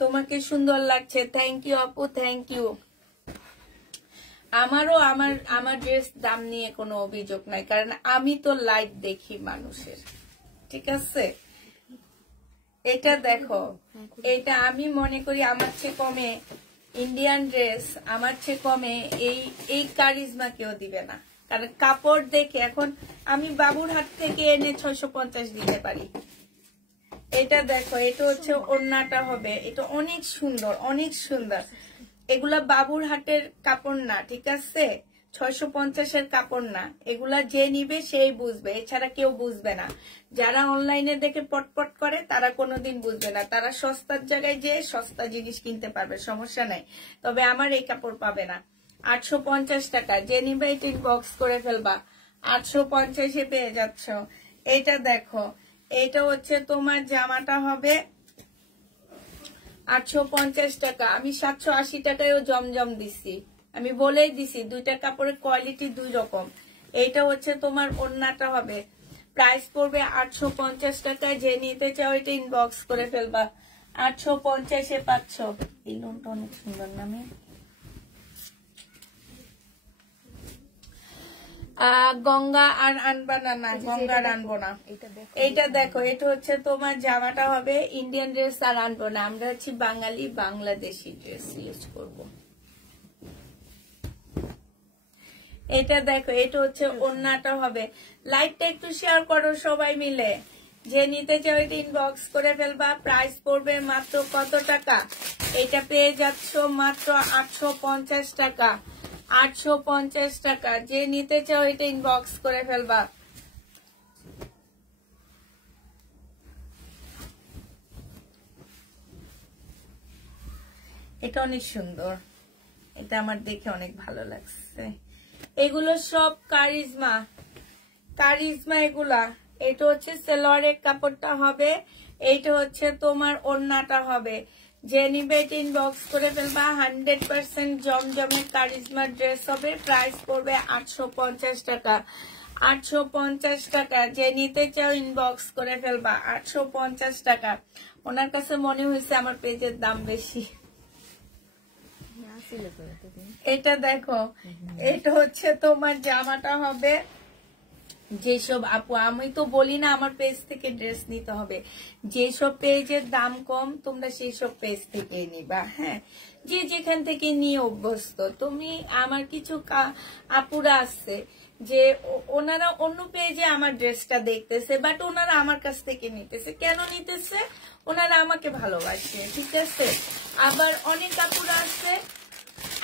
তোমাকে সুন্দর লাগছে, থ্যাংক ইউ আপু, থ্যাংক ইউ। আমারও আমার ড্রেস দাম নিয়ে কোনো অভিযোগ নাই, কারণ আমি তো লাইট দেখি মানুষের, ঠিক আছে? এটা দেখো, এটা আমি মনে করি আমার চেয়ে কমে ইন্ডিয়ান ড্রেস আমার চেয়ে কমে এই কারিজমা কেউ দিবে না, কারণ কাপড় দেখে এখন আমি বাবুর হাত থেকে এনে 650 দিতে পারি। এটা দেখো, এটা হচ্ছে ওড়নাটা হবে, এটা অনেক সুন্দর, অনেক সুন্দর। এগুলা বাবুর হাটের কাপড় না, ঠিক আছে, 650-এর কাপড় না। এগুলা যে নিবে সেই বুঝবে, এছাড়া কেউ বুঝবে না। যারা অনলাইনে দেখে পটপট করে তারা কোনোদিন বুঝবে না, তারা সস্তার জায়গায় যে সস্তা জিনিস কিনতে পারবে, সমস্যা নাই। তবে আমার এই কাপড় পাবে না। 850 টাকা, যে নিবে এটা ইনবক্স করে ফেলবা, 850-এ পেয়ে যাচ্ছ। এটা দেখো, এটা হচ্ছে তোমার জামাটা হবে 850 টাকা। আমি 780 টাকায়ও জমজম দিছি, আমি বলেই দিছি দুইটা কাপড়ের কোয়ালিটি দুই রকম। এইটা হচ্ছে তোমার ওড়নাটা হবে, প্রাইস পড়বে 850 টাকায়। যে নিতে চাও এটা ইনবক্স করে ফেলবা, 850-এ পাচ্ছ। এই লোনটা অনেক সুন্দর নামে গঙ্গা আর আনবা না, না গঙ্গা আর আনবো না। এইটা দেখো, এটা হচ্ছে তোমার জামাটা হবে ইন্ডিয়ান ড্রেস আর আনবো না, আমরা হচ্ছে বাঙালি, বাংলাদেশি ড্রেস ইউজ করব। এটা দেখো, এটা হচ্ছে ওড়নাটা হবে। লাইভটা একটু শেয়ার করো সবাই মিলে, যে নিতে চাও এটা ইনবক্স করে ফেলবা। প্রাইস পড়বে মাত্র কত টাকা? এটা পেয়ে যাচ্ছ মাত্র 850 টাকা, 850 টাকা। যে নিতে চাও এটা ইনবক্স করে ফেলবা। এটা অনেক সুন্দর, এটা আমার দেখে অনেক ভালো লাগছে। এগুলো সব কারিজমা, কারিজমা এগুলা। এটা হচ্ছে সেলোয়ারের কাপড়টা হবে, এইটা হচ্ছে তোমার ওড়নাটা হবে। যে নিবে এটা ইনবক্স করে ফেলবা। 100% জমজমের কারিজমা ড্রেস হবে। প্রাইস পড়বে 850 টাকা, 850 টাকা। যে নিতে চাও ইনবক্স করে ফেলবা, 850 টাকা। ওনার কাছে মনে হয়েছে আমার পেজের দাম বেশি। এটা দেখো, এটা হচ্ছে তোমার জামাটা হবে। যেসব আপু, আমি তো বলি না আমার পেজ থেকে ড্রেস নিতে হবে, যেসব পেজের দাম কম তোমরা সেই সব পেজ থেকে নিবা। হ্যাঁ, যে যেখান থেকে নিয়ে অভ্যস্ত। তুমি আমার কিছু আপুরা আছে যে ওনারা অন্য পেজে আমার ড্রেসটা দেখতেছে, বাট ওনারা আমার কাছ থেকে নিতেছে। কেন নিতেছে? ওনারা আমাকে ভালোবাসে, ঠিক আছে। আবার অনেক আপুরা আছে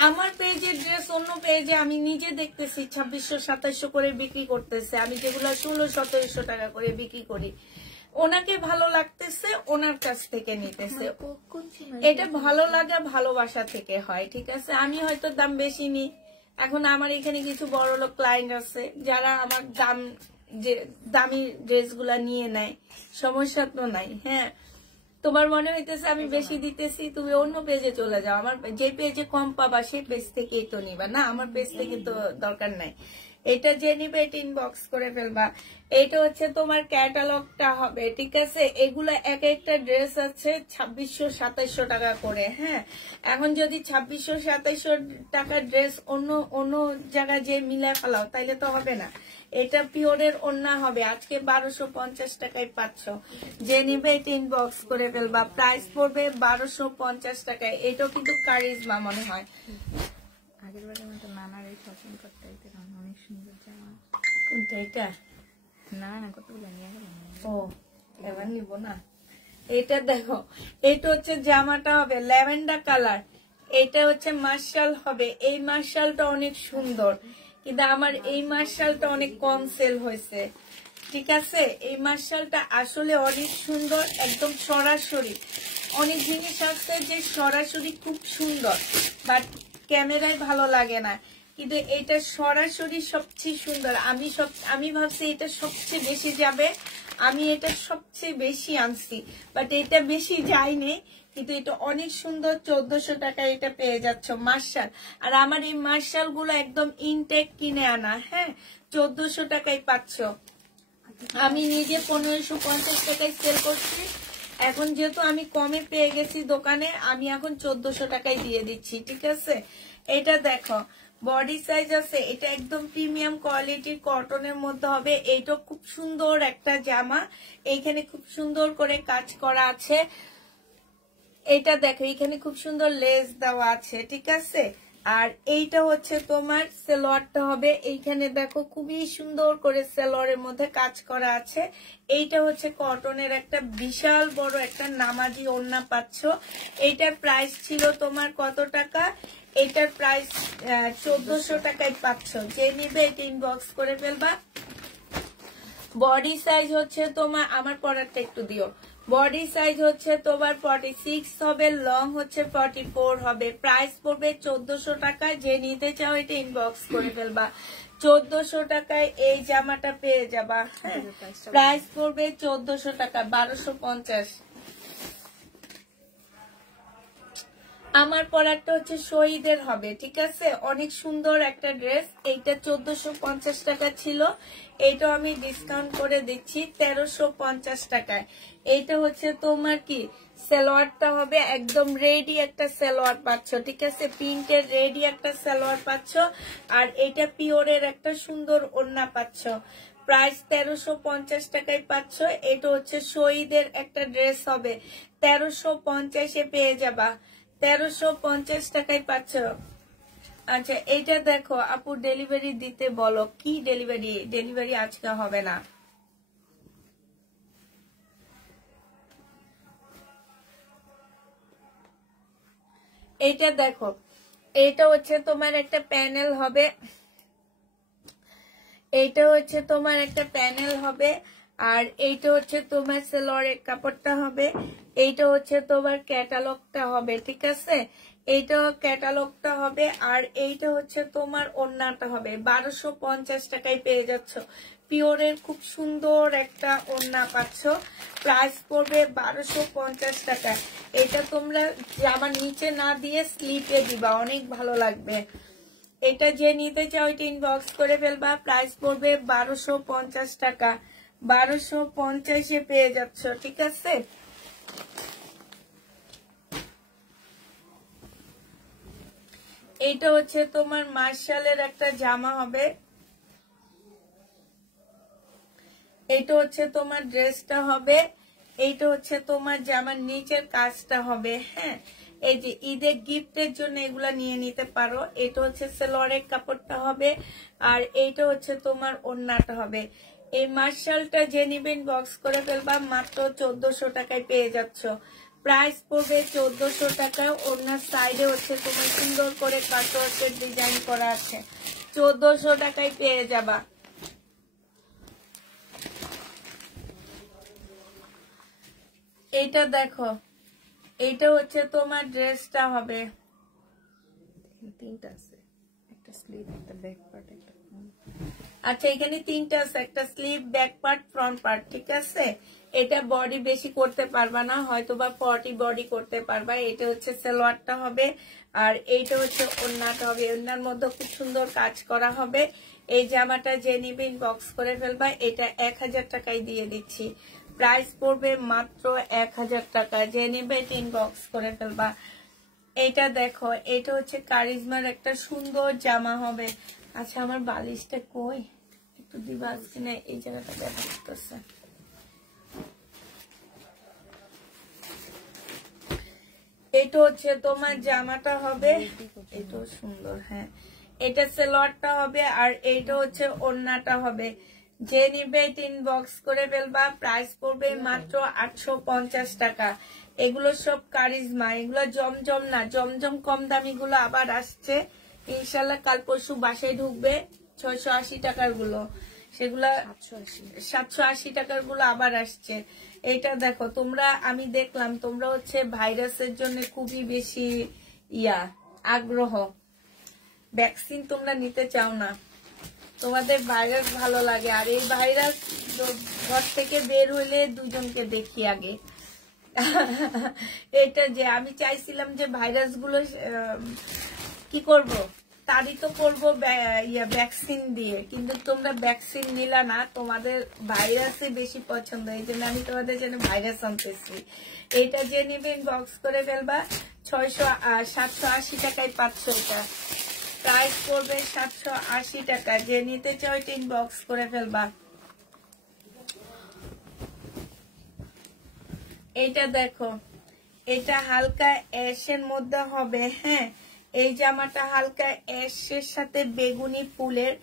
আমার পেজে ড্রেস অন্য পেজে আমি নিজে দেখতেছি 2600-2700 করে বিক্রি করতেছে, আমি যেগুলো 1600-1700 টাকা করে বিক্রি করি। ওনাকে ভালো লাগতেছে, ওনার কাছ থেকে নিতেছে। এটা ভালো লাগা ভালোবাসা থেকে হয়, ঠিক আছে। আমি হয়তো দাম বেশি নিই। এখন আমার এখানে কিছু বড় লোক ক্লায়েন্ট আছে যারা আমার দামি ড্রেসগুলা নিয়ে নেয়, সমস্যা তো নাই। হ্যাঁ, তোমার মনে হইতেছে আমি বেশি দিতেছি, তুমি অন্য পেজে চলে যাও, আমার যে পেজে কম পাবা সেই পেজ থেকেই তো নিবা। না, আমার পেজ থেকে তো দরকার নাই। এটা যে নিবে এটা ইনবক্স করে ফেলবা। এটা হচ্ছে তোমার ক্যাটালগটা হবে, ঠিক আছে। এগুলো এক একটা ড্রেস আছে 2600-2700 টাকা করে। হ্যাঁ, এখন যদি 2600-2700 টাকার ড্রেস অন্য জায়গায় যে মিলায় ফেলাও তাইলে তো হবে না। এটা পিওরের ওড়না হবে, আজকে 1250 টাকায় পাচ্ছ। যে নিবে এটা ইনবক্স করে ফেলবা। প্রাইস পড়বে 1250 টাকায়। এটাও কিন্তু কারিজমা মনে হয়। আগের বারের মতো নানার এই শপিং করতে অনেক সুন্দর জামা। কোনটা এটা? না না, কতগুলো নিয়ে গেলাম। ও, এবার নিব না। এটা দেখো, এটা হচ্ছে জামাটা হবে ল্যাভেন্ডার কালার। এটা হচ্ছে মার্শাল হবে। এই মার্শালটা অনেক সুন্দর, কিন্তু আমার এই মার্শালটা অনেক কম সেল হয়েছে, ঠিক আছে। এই মার্শালটা আসলে অনেক সুন্দর, একদম সরাসরি। অনেক জিনিস আছে যে সরাসরি খুব সুন্দর, বাট ক্যামেরায় ভালো লাগে না, কিন্তু এটা সরাসরি সবচেয়ে সুন্দর। আমি ভাবছি এটা সবচেয়ে বেশি যাবে, আমি এটা সবচেয়ে বেশি আনছি, বাট এটা বেশি যায়নি, কিন্তু এটা অনেক সুন্দর। 1400 টাকায় এটা পেয়ে যাচ্ছ মার্শাল। আর আমার এই মার্শাল গুলো একদম ইনটেক কিনে আনা। হ্যাঁ, 1400 টাকায় পাচ্ছ। আমি নিজে 1550 টাকায় সেল করছি। এখন যেহেতু আমি কমে পেয়ে গেছি দোকানে, আমি এখন 1400 টাকায় দিয়ে দিচ্ছি, ঠিক আছে। এটা দেখো, বডি সাইজ আছে। এটা একদম প্রিমিয়াম কোয়ালিটির কটনের মধ্যে হবে। এইটা খুব সুন্দর একটা জামা, এইখানে খুব সুন্দর করে কাজ করা আছে। এটা দেখো এখানে খুব সুন্দর লেস দেওয়া আছে, ঠিক আছে। আর এইটা হচ্ছে তোমার সালোয়ারটা হবে, এইখানে দেখো খুবই সুন্দর করে সালোয়ারের মধ্যে কাজ করা আছে। এইটা হচ্ছে কটনের একটা বিশাল বড় একটা নামাজি ওড়না পাচ্ছ। এইটার প্রাইস ছিল তোমার কত টাকা? এইটার প্রাইস 1400 টাকায় পাচ্ছ। যে নিবে এটা ইনবক্স করে ফেলবা। বডি সাইজ হচ্ছে তোমার, আমার পরারটা একটু দিও। বডি সাইজ হচ্ছে তোমার 46 হবে, লং হচ্ছে 44 হবে। প্রাইস পড়বে 1400 টাকা। যে নিতে চাও এটা ইনবক্স করে ফেলবা। 1400 টাকায় এই জামাটা পেয়ে যাবা। হ্যাঁ, প্রাইস পড়বে 1400 টাকা, 1250। আমার পরারটা হচ্ছে শহীদের হবে, ঠিক আছে। অনেক সুন্দর একটা ড্রেস। এইটা 1450 টাকা ছিল, এইটা আমি ডিসকাউন্ট করে দিচ্ছি 1350 টাকায়। এইটা হচ্ছে তোমার কি সালোয়ারটা হবে, একদম রেডি একটা সালোয়ার পাচ্ছ, ঠিক আছে। পিঙ্কের রেডি একটা সালোয়ার পাচ্ছ। আর এটা পিওরের একটা সুন্দর ওড়না পাচ্ছ। প্রাইস 1350 টাকায় পাচ্ছ। এটা হচ্ছে শহীদের একটা ড্রেস হবে, 1350-এ পেয়ে যাবা। 1350 টাকায় পাচ্ছ। আচ্ছা এইটা দেখো আপু, ডেলিভারি দিতে বলো। কি ডেলিভারি? ডেলিভারি আজকে হবে না। এইটা দেখো, এইটা হচ্ছে তোমার একটা প্যানেল হবে, এইটা হচ্ছে তোমার একটা প্যানেল হবে। আর এইটা হচ্ছে তোমার সালোয়ারের কাপড়টা হবে। এইটা হচ্ছে তোমার ক্যাটালগটা হবে, ঠিক আছে। এইটা ক্যাটালগটা হবে। আর এইটা হচ্ছে তোমার ওড়নাটা হবে। 1250 টাকায় পেয়ে যাচ্ছ। পিওরের খুব সুন্দর একটা ওড়না পাচ্ছ। প্রাইস পড়বে 1250 টাকা। এটা তোমরা জামার নিচে না দিয়ে স্লিপে দিবা, অনেক ভালো লাগবে। এটা যে নিতে চাও এটা ইনবক্স করে ফেলবা। প্রাইস পড়বে 1250 টাকা, 1250-এ পেয়ে যাচ্ছ, ঠিক আছে। এইটা হচ্ছে তোমার মার্শালের একটা জামা হবে। এইটা হচ্ছে তোমার ড্রেসটা হবে। এইটা হচ্ছে তোমার জামার নিচের কাজটা হবে। হ্যাঁ, এই যে ঈদের গিফটের জন্য এগুলা নিয়ে নিতে পারো। এটা হচ্ছে সালোয়ারের কাপড়টা হবে। আর এইটা হচ্ছে তোমার ওড়নাটা হবে। এই মার্শালটা যে নিবেন বক্স করে ফেলবা, মাত্র 1400 টাকায় পেয়ে যাচ্ছ। প্রাইস পড়বে 1400 টাকা। ওড়নার সাইডে হচ্ছে তোমার সুন্দর করে কাটওয়ার্কের ডিজাইন করা আছে। 1400 টাকায় পেয়ে যাবা। এইটা দেখো, এইটা হচ্ছে তোমার ড্রেসটা হবে। তিনটা আছে, একটা স্লিভ, একটা ব্যাক পার্ট, একটা ফ্রন্ট। আচ্ছা এখানে তিনটা আছে, একটা sleeve, back part, front part, ঠিক আছে। এটা বডি বেশি করতে পারবা না, হয়তো বা 40 বডি করতে পারবা। এটা হচ্ছে সালোয়ারটা হবে। আর এইটা হচ্ছে ওড়নাটা হবে। ওড়নার মধ্যে খুব সুন্দর কাজ করা হবে। এই জামাটা যে নিবে ইনবক্স করে ফেলবা। এটা 1000 টাকায় দিয়ে দিচ্ছি। প্রাইস পড়বে মাত্র 1000 টাকা। যে নিবে এটা ইনবক্স করে ফেলবা। এইটা দেখো, এটা হচ্ছে কারিজমার একটা সুন্দর জামা হবে। আচ্ছা আমার বালিশটা কই, একটু দিবা আজকে না, এই জায়গাটা দেখা করতেছে। এটা হচ্ছে তোমার জামাটা হবে। এটাও সুন্দর। হ্যাঁ, এটা সালোয়ারটা হবে। আর এইটা হচ্ছে ওড়নাটা হবে। যে নিবে এটা ইনবক্স করে ফেলবা। প্রাইস পড়বে মাত্র 850 টাকা। এগুলো সব কারিজমা, এগুলো জমজম না। জমজম কম দামি গুলো আবার আসছে ইনশাল্লাহ, কাল পরশু বাসায় ঢুকবে। 680 টাকার গুলো, সেগুলা 780 টাকার গুলো আবার আসছে। এটা দেখো তোমরা, আমি দেখলাম তোমরা হচ্ছে ভাইরাসের জন্য খুবই বেশি আগ্রহ। ভ্যাকসিন তোমরা নিতে চাও না, তোমাদের ভাইরাস ভালো লাগে। আর এই ভাইরাস ঘর থেকে বের হইলে দুজনকে দেখি আগে। এটা যে আমি চাইছিলাম যে ভাইরাস গুলো কি করব, তারিত করবো ভ্যাকসিন দিয়ে, কিন্তু তোমরা ভ্যাকসিন নিলা না, তোমাদের ভাইরাসই বেশি পছন্দ। এই জন্য আমি তোমাদের জন্য ভাইরাস আনতেছি। এইটা যে নিবেন বক্স করে ফেলবা। 780 টাকায় পাচ্ছ। এটা প্রাইস পড়বে 780 টাকা। যে নিতে চাও টিন বক্স করে ফেলবা। এইটা দেখো, এটা হালকা অ্যাশের মধ্যে হবে। হ্যাঁ, এই জামাটা হালকা অ্যাশের সাথে বেগুনি ফুলের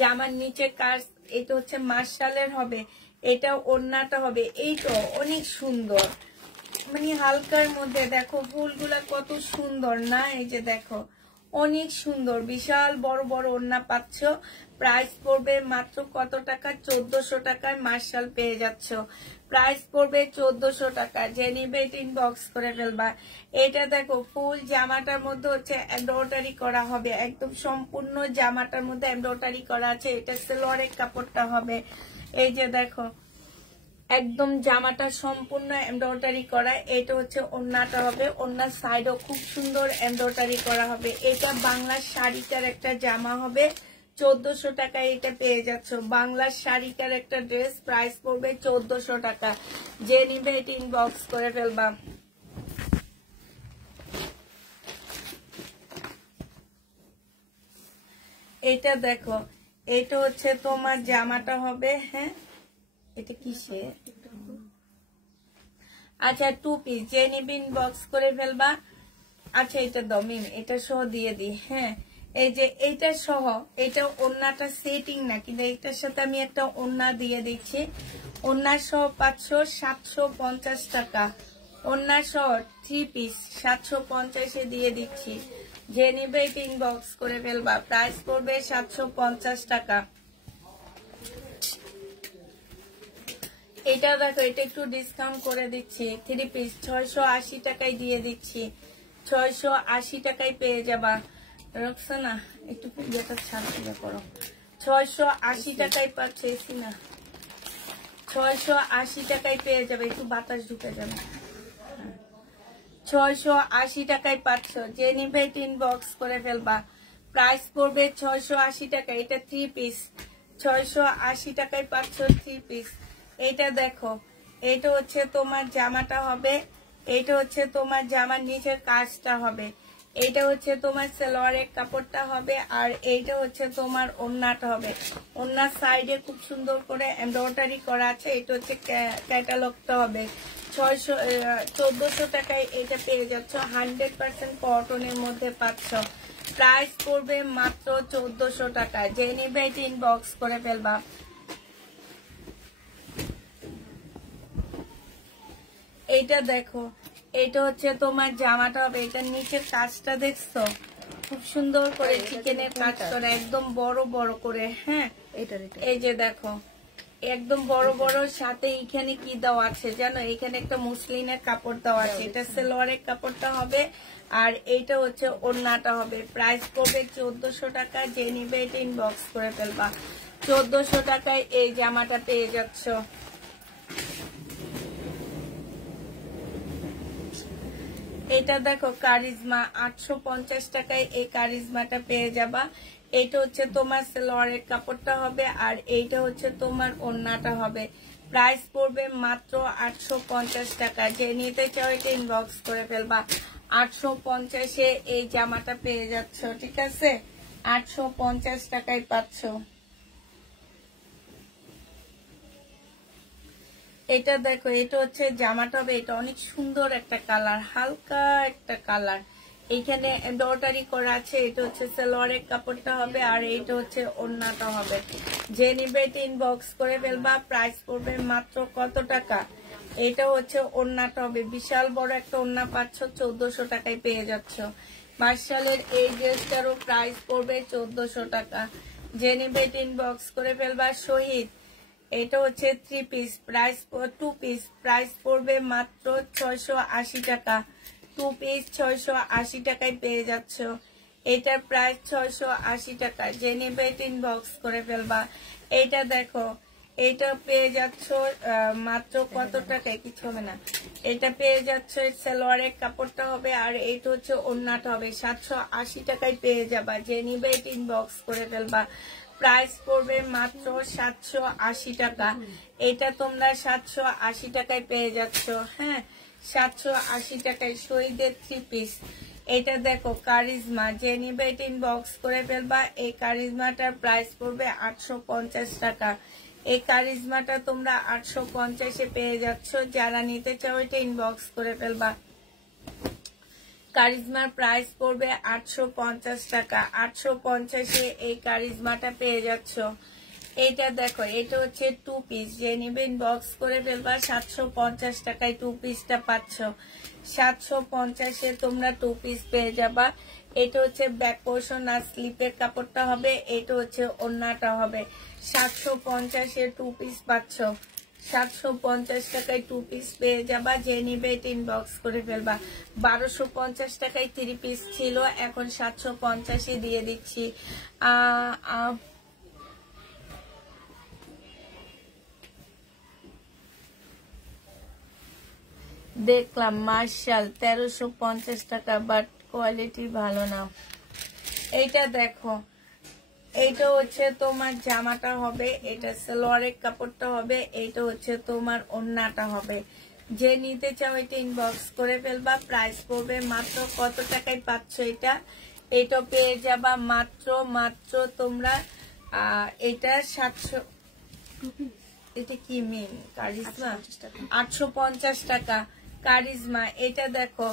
জামার নিচে কাজ, এটা হচ্ছে মার্শালের হবে, এটা ওড়নাটা হবে। এই তো অনেক সুন্দর, মানে হালকার মধ্যে দেখো ফুলগুলা কত সুন্দর না? এই যে দেখো অনেক সুন্দর, বিশাল বড় বড় ওড়না পাচ্ছ। প্রাইস পড়বে মাত্র কত টাকা? 1400 টাকায় মার্শাল পেয়ে যাচ্ছ। প্রাইস পড়বে 1400 টাকা। যে নিবে ইনবক্স করে ফেলবা। এটা দেখো ফুল জামাটার মধ্যে হচ্ছে এমব্রয়ডারি করা হবে, একদম সম্পূর্ণ জামাটার মধ্যে এমব্রয়ডারি করা আছে। এটা সালোয়ারের কাপড়টা হবে। এই যে দেখো একদম জামাটা সম্পূর্ণ এমব্রয়ডারি করা। এটা হচ্ছে ওড়নাটা হবে, ওড়নার সাইডও খুব সুন্দর এমব্রয়ডারি করা হবে। এটা বাংলার শাড়িটার একটা জামা হবে, 1400 টাকায় এটা পেয়ে যাচ্ছ। বাংলার শাড়িটার একটা ড্রেস, প্রাইস পড়বে 1400 টাকা। যে নিবে এটা ইনবক্স করে ফেলবা। এটা দেখো, এটা হচ্ছে তোমার জামাটা হবে। হ্যাঁ, এটা কিসে? আচ্ছা 2 পিস। যে নিবে ইনবক্স করে ফেলবা। আচ্ছা এটা দাও মিম, এটা সহ দিয়ে দিই। হ্যাঁ, এই যে এইটা সহ, এটা ওড়নাটা সেটিং না, কিন্তু এইটার সাথে আমি একটা ওড়না দিয়ে দিচ্ছি। ওড়না সহ পাচ্ছ 750 টাকা। ওড়না সহ 3 পিস 750 দিয়ে দিচ্ছি। যে নিবে ইনবক্স করে ফেলবা। প্রাইস পড়বে 750 টাকা। এটা দেখো, এটা একটু ডিসকাউন্ট করে দিচ্ছি। 3 পিস 680 টাকায় দিয়ে দিচ্ছি। 680 টাকায় পেয়ে যাবা। রক্সানা একটু যেটা ছাড় দিয়ে করো। 680 টাকায় পাচ্ছে না, 680 টাকায় পেয়ে যাবে। একটু বাতাস ঢুকে যাবে। 680 টাকায় পাচ্ছ। যে নিবে ইনবক্স করে ফেলবা। প্রাইস পড়বে 680 টাকা। এটা 3 পিস 680 টাকায় পাচ্ছ 3 পিস। এটা দেখো, এটা হচ্ছে তোমার জামাটা হবে, এটা হচ্ছে তোমার জামার নিচের কাজটা হবে, এটা হচ্ছে তোমার সালোয়ারের কাপড়টা হবে, আর এইটা হচ্ছে তোমার ওড়নাটা হবে। ওড়নার সাইডে খুব সুন্দর করে এমব্রয়ডারি করা আছে। এটা হচ্ছে ক্যাটালগটা হবে। 1400 টাকায় এটা পেয়ে যাচ্ছ। 100% কটনের মধ্যে পাচ্ছ। প্রাইস পড়বে মাত্র 1400 টাকা। যে নিবে এটা ইনবক্স করে ফেলবা। এইটা দেখো, এটা হচ্ছে তোমার জামাটা হবে, এটার নিচের কাজটা দেখছো খুব সুন্দর করে চিকেনের কাজ করা, একদম বড় বড় করে। হ্যাঁ, এই যে দেখো একদম বড় বড়। সাথে এখানে কি দেওয়া আছে জানো? এখানে একটা মুসলিনের কাপড় দেওয়া আছে। এটা সালোয়ারের কাপড়টা হবে, আর এইটা হচ্ছে ওড়নাটা হবে। প্রাইস পড়বে 1400 টাকা। যে নিবে এটা ইনবক্স করে ফেলবা। 1400 টাকায় এই জামাটা পেয়ে যাচ্ছ। এটা দেখো কারিজমা, 850 টাকায় এই কারিজমাটা পেয়ে যাবা। এটা হচ্ছে তোমার সালোয়ারের কাপড়টা হবে, আর এইটা হচ্ছে তোমার ওড়নাটা হবে। প্রাইস পড়বে মাত্র 850 টাকা। যে নিতে চাও এটা ইনবক্স করে ফেলবা। 850-এ এই জামাটা পেয়ে যাচ্ছ। ঠিক আছে, 850 টাকায় পাচ্ছ। এটা দেখো, এটা হচ্ছে জামাটা হবে, এটা অনেক সুন্দর একটা কালার, হালকা একটা কালার। এইখানে এমব্রয়ডারি করা আছে। এটা হচ্ছে সালোয়ারের কাপড়টা হবে, আর এইটা হচ্ছে ওড়নাটা হবে। যে নিবে এটা ইনবক্স করে ফেলবা। প্রাইস পড়বে মাত্র কত টাকা? এটা হচ্ছে ওড়নাটা হবে, বিশাল বড় একটা ওড়না পাচ্ছ। 1400 টাকায় পেয়ে যাচ্ছ। মার্শালের এই ড্রেসটারও প্রাইস পড়বে 1400 টাকা। যে নিবে এটা ইনবক্স করে ফেলবা। শহীদ, এটা হচ্ছে 3 পিস, প্রাইস 2 পিস, প্রাইস পড়বে মাত্র 680 টাকা। 2 পিস 680 টাকায় পেয়ে যাচ্ছ। এটার প্রাইস 680 টাকা। যে নেবে এটা ইনবক্স করে ফেলবা। এইটা দেখো, এইটা পেয়ে যাচ্ছ মাত্র কত টাকায়? কিছু হবে না। এটা পেয়ে যাচ্ছ, সালোয়ারের কাপড়টা হবে, আর এইটা হচ্ছে ওড়নাটা হবে। 780 টাকায় পেয়ে যাবা। যে নিবে এটা ইনবক্স করে ফেলবা। প্রাইস পড়বে মাত্র 780 টাকা। এটা তোমরা 780 টাকায় পেয়ে যাচ্ছ। হ্যাঁ, 780 টাকায় শহীদের 3 পিস। এটা দেখো কারিজমা, যে নিবে এটা ইনবক্স করে ফেলবা। এই কারিজমাটার প্রাইস পড়বে 850 টাকা। এই কারিজমাটা তোমরা 850-এ পেয়ে যাচ্ছ। যারা নিতে চাও এটা ইনবক্স করে ফেলবা। কারিজমার প্রাইস পড়বে 850 টাকা। 850-এ এই কারিজমাটা পেয়ে যাচ্ছ। এইটা দেখো, এটা হচ্ছে 2 পিস, যে নিবে ইনবক্স করে ফেলবা। 750 টাকায় 2 পিসটা পাচ্ছ। 750-এ তোমরা 2 পিস পেয়ে যাবা। এটা হচ্ছে ব্যাক পোর্শন আর স্লিপের কাপড়টা হবে, এটা হচ্ছে ওড়নাটা হবে। 750-এ 2 পিস পাচ্ছ। 750 টাকায় 2 পিস পেয়ে যাবা, যে নিবে এটা ইনবক্স করে ফেলবা। 1250 টাকায় 3 পিস ছিল, এখন 750-এ দিয়ে দিচ্ছি। দেখলাম মার্শাল 1350 টাকা, বাট কোয়ালিটি ভালো না। এইটা দেখো, এইটা হচ্ছে তোমার জামাটা হবে, এটা সালোয়ারের কাপড়টা হবে, এইটা হচ্ছে তোমার ওড়নাটা হবে। যে নিতে চাও এটা ইনবক্স করে ফেলবা। প্রাইস পড়বে মাত্র কত টাকায় পাচ্ছ এটা? এটা পেয়ে যাবা মাত্র তোমরা এটা 700। এটা কি মেন কারিজমা? 850 টাকা কারিজমা। এটা দেখো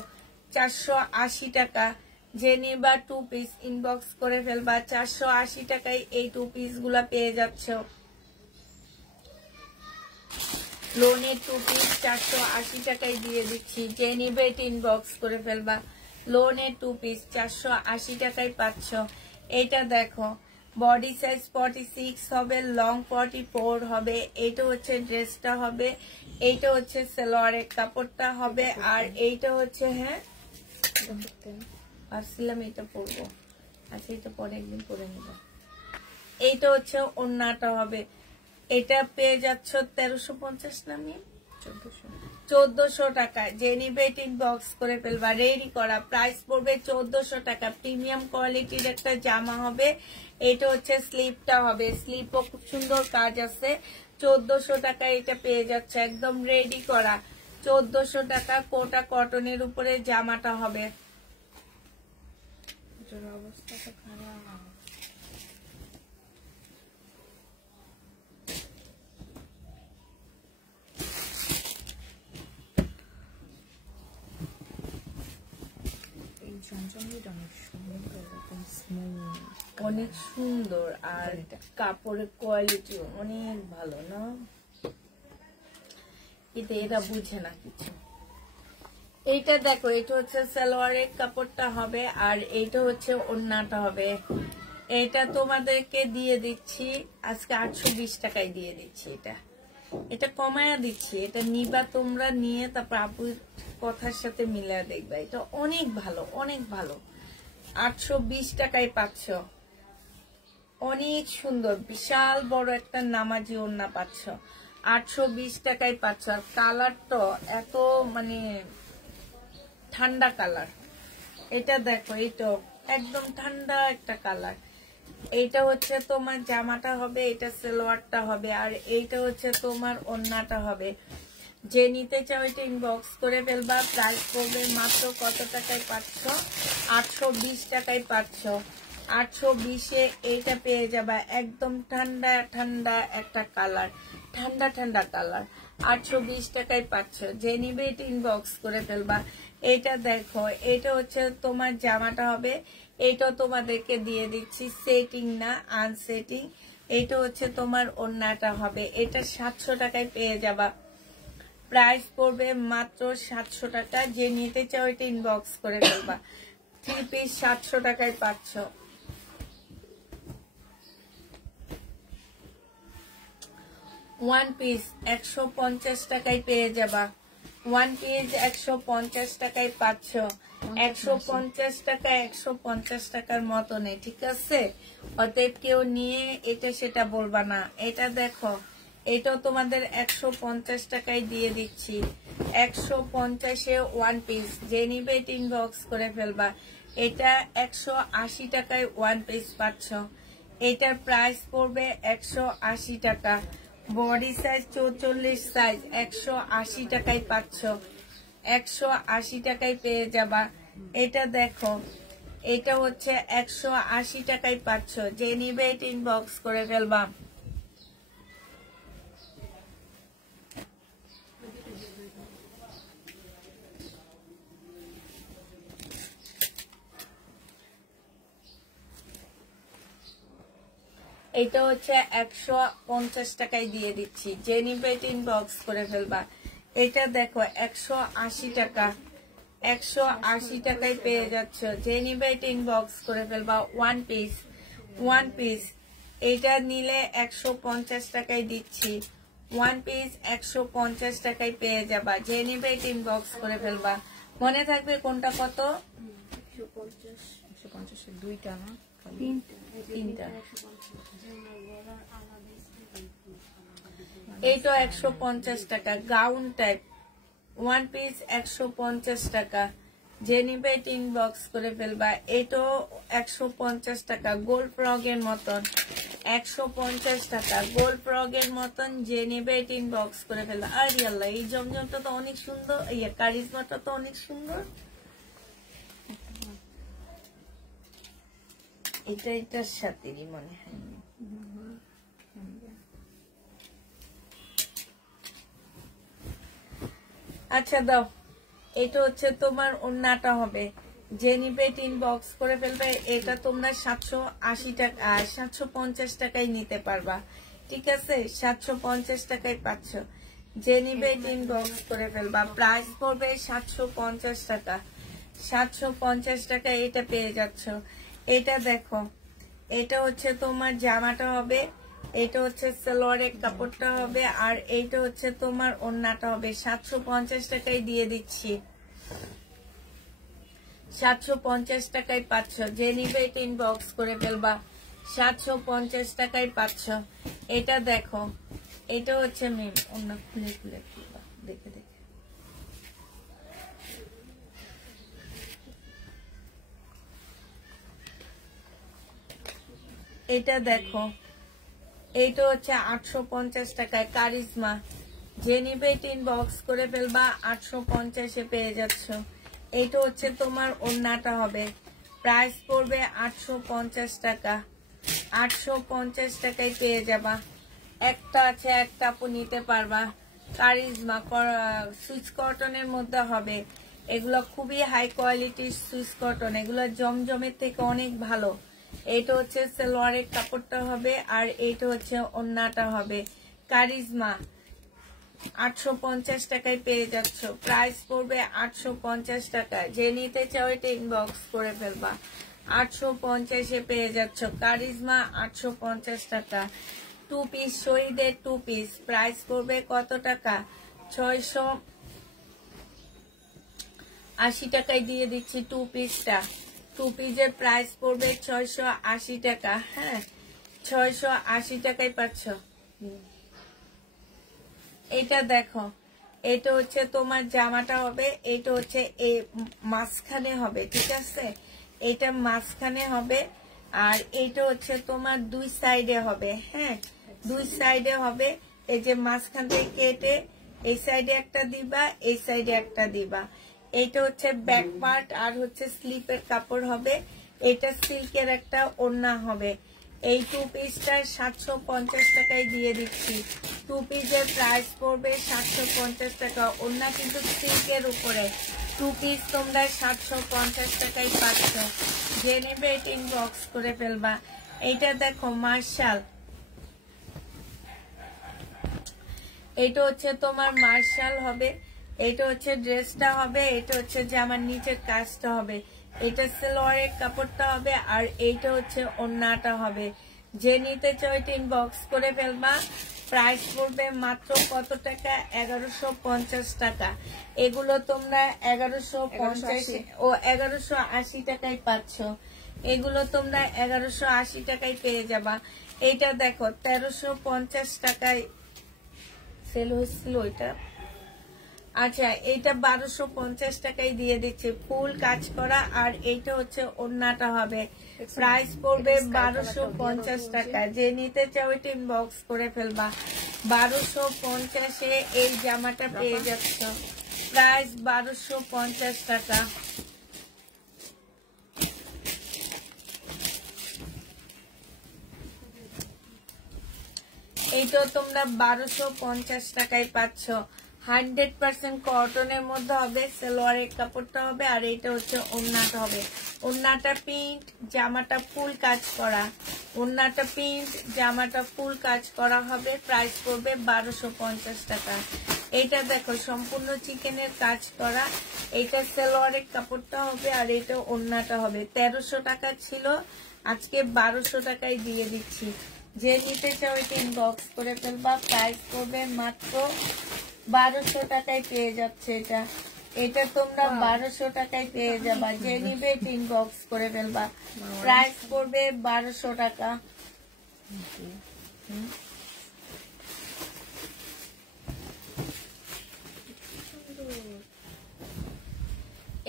480 টাকা। যে নিবা 2 পিস ইনবক্স করে ফেলবা। 480 টাকায় এই 2 পিস গুলা পেয়ে যাচ্ছ। লোনের 2 পিস 480 টাকায় দিয়ে দিচ্ছি, যে নিবে এটা ইনবক্স করে ফেলবা। লোনের 2 পিস 480 টাকায় পাচ্ছ। এটা দেখো, বডি সাইজ 46 হবে, লং 44 হবে। এইটা হচ্ছে ড্রেসটা হবে, এইটা হচ্ছে সালোয়ারের কাপড়টা হবে, আর এইটা হচ্ছে ভাবছিলাম এটা পরবো, আচ্ছা এটা পরে একদিন পরে নেব। এইটা হচ্ছে ওড়নাটা হবে। এটা পেয়ে যাচ্ছ 1350 নামে 1400 টাকা। যে নিবে এটা ইনবক্স করে ফেলবা। রেডি করা প্রাইস পড়বে 1400 টাকা। প্রিমিয়াম কোয়ালিটির একটা জামা হবে। এটা হচ্ছে স্লিপটা হবে, স্লিপও খুব সুন্দর কাজ আছে। 1400 টাকা এটা পেয়ে যাচ্ছে, একদম রেডি করা। 1400 টাকা কোটা কটনের উপরে জামাটা হবে। অবস্থা তো খারাপ। অনেক সুন্দর, আর কাপড়ের কোয়ালিটি অনেক ভালো না? কিন্তু এরা বুঝে না কিছু। এইটা দেখো, এটা হচ্ছে সালোয়ারের কাপড়টা হবে, আর এইটা হচ্ছে ওড়নাটা হবে। এটা তোমাদেরকে দিয়ে দিচ্ছি আজকে 820 টাকায় দিয়ে দিচ্ছি। এটা কমায়া দিচ্ছি। এটা নিবা তোমরা, নিয়ে তারপর আপুর কথার সাথে মিলা দেখবা। এটা অনেক ভালো, অনেক ভালো। 820 টাকায় পাচ্ছ। অনেক সুন্দর, বিশাল বড় একটা নামাজি ওড়না পাচ্ছ। 820 টাকায় পাচ্ছ। আর কালারটা এত মানে ঠান্ডা কালার। এটা দেখো, এটা একদম ঠান্ডা একটা কালার। এইটা হচ্ছে তোমার জামাটা হবে, এটা সালোয়ারটা হবে, আর এইটা হচ্ছে তোমার ওড়নাটা হবে। যে নিতে চাও এটা ইনবক্স করে ফেলবা। প্রাইস পড়বে মাত্র কত টাকায় পাচ্ছ? 820 টাকায় পাচ্ছ। 820-এ এইটা পেয়ে যাবা। একদম ঠান্ডা ঠান্ডা একটা কালার, ঠান্ডা ঠান্ডা কালার। 820 টাকায় পাচ্ছ। যে নিবে এটা ইনবক্স করে ফেলবা। এটা দেখো, এটা হচ্ছে তোমার জামাটা হবে। এটা তোমাদেরকে দিয়ে দিচ্ছি, সেটিং না আনসেটিং। এটা হচ্ছে তোমার ওড়নাটা হবে। এটা 700 টাকায় পেয়ে যাবা। প্রাইস পড়বে মাত্র 700 টাকা। যে নিতে চাও এটা ইনবক্স করে ফেলবা। 3 পিস 700 টাকায় পাচ্ছ। ওয়ান পিস 150 টাকায় পেয়ে যাবা। ওয়ান পিস 150 টাকায় পাচ্ছ। 150 টাকা 150 টাকার মতো নেই, ঠিক আছে? অতএব কেউ নিয়ে এটা সেটা বলবা না। এটা দেখো, এটাও তোমাদের 150 টাকায় দিয়ে দিচ্ছি। 150-এ ওয়ান পিস। যে নিবে এটা ইনবক্স করে ফেলবা। এটা 180 টাকায় ওয়ান পিস পাচ্ছ। এটার প্রাইস পড়বে 180 টাকা। বডি সাইজ 44 সাইজ 180 টাকায় পাচ্ছ। 180 টাকায় পেয়ে যাবা। এটা দেখো, এটা হচ্ছে 180 টাকায় পাচ্ছ। যে নিবে এটা ইনবক্স করে ফেলবা। এটা হচ্ছে 150 টাকায় দিয়ে দিচ্ছি, যে নিবে ইনবক্স করে ফেলবা। এটা দেখো 180 টাকা, 180 টাকায় পেয়ে যাচ্ছ, যে নিবে ইনবক্স করে ফেলবা। ওয়ান পিস এটা নিলে 150 টাকায় দিচ্ছি, ওয়ান পিস 150 টাকায় পেয়ে যাবা, যে নিবে ইনবক্স করে ফেলবা। মনে থাকবে কোনটা কত? 150 দুইটা না তিনটা। এইটা 150 টাকা, গাউন টাইপ, ওয়ান পিস 150 টাকা, যে নিবে ইনবক্স করে ফেলবা। এটাও 150 টাকা, গোল্ড ফ্রগের মতন, 150 টাকা, গোল্ড ফ্রগের মতন, যে নিবে ইনবক্স করে ফেলবা। আর আল্লাহ, এই জমজমটা তো অনেক সুন্দর, কারিজমাটা তো অনেক সুন্দর। এটার সাথেই মনে হয়। আচ্ছা দাও, এটা হচ্ছে তোমার ওন্নাটা হবে, যে নিবে ইনবক্স করে ফেলবে। এটা তোমরা 780 টাকা 750 টাকায় নিতে পারবা, ঠিক আছে? 750 টাকায় পাচ্ছ, যে নিবে ইনবক্স করে ফেলবা। প্রাইস পড়বে 750 টাকা, 750 টাকা এটা পেয়ে যাচ্ছ। এটা দেখো, এটা হচ্ছে তোমার জামাটা হবে, এটা হচ্ছে সালোয়ারের কাপড়টা হবে, আর এইটা হচ্ছে তোমার ওন্নাটা হবে। 750 টাকায় দিয়ে দিচ্ছি, 750 টাকায় পাচ্ছ, যে নিবে ইনবক্স করে ফেলবা। 750 টাকায় পাচ্ছ। এটা দেখো, এটা হচ্ছে মেম, ওন্না খুলে খুলে ফেলবা, দেখে দেখে। এটা দেখো, এইটা হচ্ছে 850 টাকায় কারিজমা, যে নিবে ইনবক্স করে ফেলবা। 850-এ পেয়ে যাচ্ছ। এইটা হচ্ছে তোমার ওন্নাটা হবে, প্রাইস পড়বে 850 টাকা, 850 টাকায় পেয়ে যাবা। একটা আছে, একটা আপু নিতে পারবা। কারিজমা সুইচ কটনের মধ্যে হবে, এগুলো খুবই হাই কোয়ালিটির সুইচ কটন, এগুলো জমজমের থেকে অনেক ভালো। এটা হচ্ছে সালোয়ারের কাপড়টা হবে, আর এইটা হচ্ছে ওন্নাটা হবে। কারিজমা 850 টাকায় পেয়ে যাচ্ছ, প্রাইস পড়বে 850 টাকা, যে নিতে চাও এটা ইনবক্স করে ফেলবা। 850-এ পেয়ে যাচ্ছ কারিজমা, 850 টাকা। টু পিস, শহীদের টু পিস, প্রাইস পড়বে কত টাকা? 680 টাকায় দিয়ে দিচ্ছি টু পিসটা। টু পিসের প্রাইস পড়বে 680 টাকা। হ্যাঁ, 680 টাকায় পাচ্ছ। এটা দেখো, এটা হচ্ছে তোমার জামাটা হবে, এটা হচ্ছে এই মাঝখানে হবে, ঠিক আছে? এটা মাঝখানে হবে, আর এইটা হচ্ছে তোমার দুই সাইডে হবে। হ্যাঁ, দুই সাইডে হবে। এই যে মাঝখান থেকে কেটে এই সাইডে একটা দিবা, এই সাইডে একটা দিবা। এইটা হচ্ছে ব্যাক পার্ট, আর হচ্ছে স্লিপের কাপড় হবে। এটা সিল্কের একটা ওড়না হবে। এই টু পিসটা 750 টাকায় দিয়ে দিচ্ছি। টু পিসের প্রাইস পড়বে 750 টাকা। ওড়না কিন্তু সিল্কের উপরে। টু পিস তোমরা 750 টাকায় পাচ্ছ, যে নেবে ইনবক্স করে ফেলবা। এইটা দেখো মার্শাল, এইটা হচ্ছে তোমার মার্শাল হবে, এটা হচ্ছে ড্রেসটা হবে, এটা হচ্ছে জামার নিচের কাজটা হবে, এটা সালোয়ারের কাপড়টা হবে, আর এইটা হচ্ছে ওড়নাটা হবে। যে নিতে চাও এটা ইনবক্স করে ফেলবা। প্রাইস পড়বে মাত্র কত টাকা? 1150 টাকা। এগুলো তোমরা 1180 টাকায় পাচ্ছ। এগুলো তোমরা 1180 টাকায় পেয়ে যাবা। এইটা দেখো 1350 টাকায় সেল হয়েছিল এটা। আচ্ছা, এইটা 1250 টাকায় দিয়ে দিচ্ছে, ফুল কাজ করা, আর এইটা হচ্ছে ওড়নাটা হবে। প্রাইস পড়বে 1250 টাকা। যে নিতে চাও এটা ইনবক্স করে ফেলবা। 1250-এ এই জামাটা পেয়ে যাচ্ছ, প্রাইস 1250 টাকা। এইটাও তোমরা 1250 টাকায় পাচ্ছ। 100% কটনের মধ্যে হবে, সালোয়ারের কাপড়টা হবে, আর এইটা হচ্ছে ওড়নাটা হবে। ওড়নাটা প্রিন্ট, জামাটা ফুল কাজ করা। ওন্নাটা প্রিন্ট, জামাটা ফুল কাজ করা হবে, প্রাইস পড়বে 1250 টাকা। এটা দেখো সম্পূর্ণ চিকেনের কাজ করা, এটা সালোয়ারের কাপড়টা হবে আর এটা ওন্নাটা হবে। 1300 টাকা ছিল, আজকে 1200 টাকায় দিয়ে দিচ্ছি। যে নিতে চাও এটা ইনবক্স করে ফেলবা, প্রাইস পড়বে মাত্র 1200 টাকায় পেয়ে যাচ্ছে। এটা এটা তোমরা 1200 টাকায় পেয়ে যাবা, যে নিবে ইনবক্স করে ফেলবা, প্রাইস পড়বে 1200 টাকা।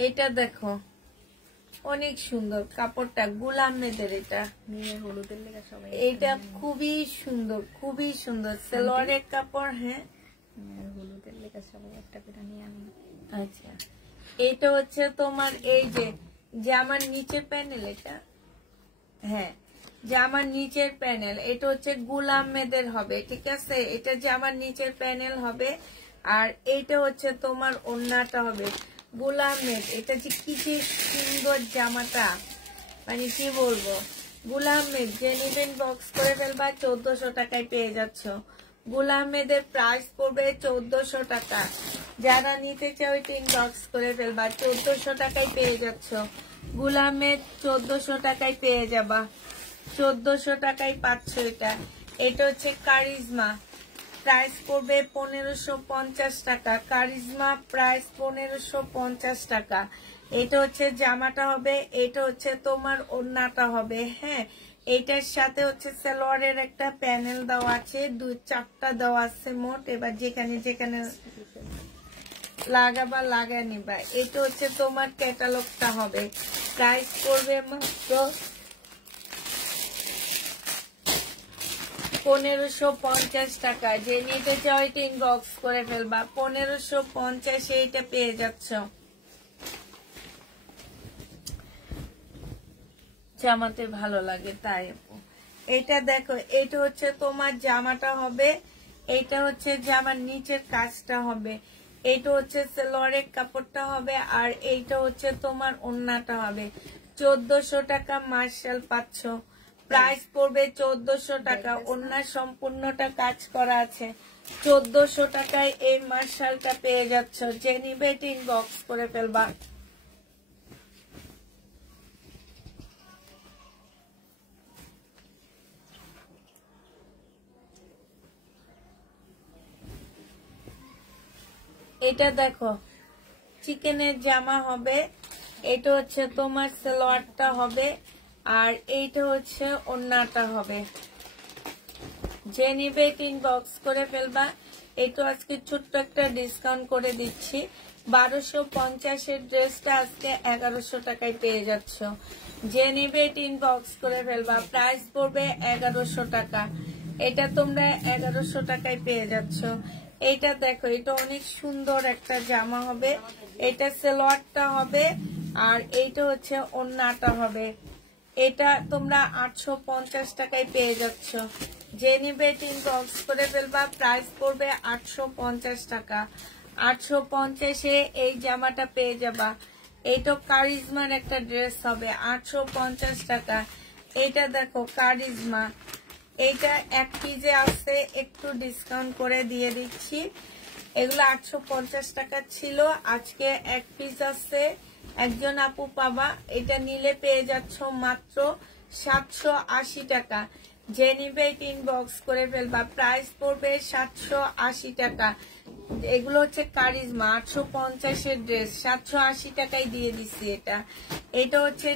এটা দেখো অনেক সুন্দর কাপড়টা, গোলাম মেদের, এটা মেয়ের হলুদের লেগে সবাই এটা খুবই সুন্দর, খুবই সুন্দর সালোয়ারের কাপড়। হ্যাঁ মেয়ের হলুদের লেগে সবাই একটা করে নিয়ে আনি। আচ্ছা, এটা হচ্ছে তোমার এই যে জামার নিচের প্যানেল, এটা হ্যাঁ জামার নিচের প্যানেল, এটা হচ্ছে গোলাম মেদের হবে, ঠিক আছে। এটা জামার নিচের প্যানেল হবে আর এইটা হচ্ছে তোমার ওন্নাটা হবে গোলাম মেদ। এটা যে কি যে সুন্দর জামাটা, মানে কি বলবো, গোলাম মেদ। যে নিবেন বক্স করে ফেলবা, 1400 টাকায় পেয়ে যাচ্ছ। গোলাম মেদের প্রাইস পড়বে 1400 টাকা। যারা নিতে চাও এটা ইনবক্স করে ফেলবা, 1400 টাকায় পেয়ে যাচ্ছ। গোলাম মেদ 1400 টাকায় পেয়ে যাবা, 1400 টাকায় পাচ্ছ এটা। এটা হচ্ছে কারিজমা, প্রাইস পড়বে 1550 টাকা। কারিজমা প্রাইস 1550 টাকা। এটা হচ্ছে জামাটা হবে, এটা হচ্ছে তোমার ওড়নাটা হবে। হ্যাঁ, এইটার সাথে হচ্ছে সালোয়ারের একটা প্যানেল দেওয়া আছে, 2-4টা দেওয়া আছে মোট। এবার যেখানে যেখানে লাগাবা লাগা নিবা। এটা হচ্ছে তোমার ক্যাটালগটা হবে, প্রাইস পড়বে মাত্র 1550 টাকা। যে নিতে চাও এটা ইনবক্স করে ফেলবা, 1550 এইটা পেয়ে যাচ্ছ। জামাতে ভালো লাগে তাই। এটা দেখো, এটা হচ্ছে তোমার জামাটা হবে, এটা হচ্ছে জামার নিচের কাজটা হবে, এটা হচ্ছে সালোয়ারের কাপড়টা হবে আর এইটা হচ্ছে তোমার ওন্নাটা হবে। 1400 টাকা মার্শাল পাচ্ছ, প্রাইস পড়বে 1400 টাকা। ওন্নার সম্পূর্ণটা কাজ করা আছে, 1400 টাকায় এই মার্শালটা পেয়ে যাচ্ছ। যে নিবে ইনবক্স করে ফেলবা। এটা দেখো চিকেনের জামা হবে, এটা হচ্ছে তোমার সালোয়ারটা হবে আর এইটা হচ্ছে ওন্নাটা হবে। যে নিবে ইনবক্স করে ফেলবা। এটা আজকে ছোট্ট একটা ডিসকাউন্ট করে দিচ্ছি, 1250 ড্রেসটা আজকে 1100 টাকায় পেয়ে যাচ্ছ। যে নিবে ইনবক্স করে ফেলবা, প্রাইস পড়বে 1100 টাকা। এটা তোমরা 1100 টাকায় পেয়ে যাচ্ছ। এইটা দেখো, এটা অনেক সুন্দর একটা জামা হবে, এটা সালোয়ারটা হবে আর এইটা হচ্ছে ওন্নাটা হবে। এটা তোমরা 850 টাকায় পেয়ে যাচ্ছ। যে নিবে ইনবক্স করে ফেলবা, প্রাইস পড়বে 850 টাকা। 850-এ এই জামাটা পেয়ে যাবা। এইটা কারিজমার একটা ড্রেস হবে, 850 টাকা। এইটা দেখো কারিজমা, এইটা এক পিসে আছে, একটু ডিসকাউন্ট করে দিয়ে দিচ্ছি। এগুলো 850 টাকা ছিল, আজকে এক পিস আছে, একজন আপু পাবা। এটা নিলে পেয়ে যাচ্ছ মাত্র 780 টাকা। যে নিবে ইনবক্স করে ফেলবা, প্রাইস পড়বে 780 টাকা। এগুলো হচ্ছে কারিজমা, 850-এর ড্রেস 780 টাকায় দিয়ে দিচ্ছি। এটা হচ্ছে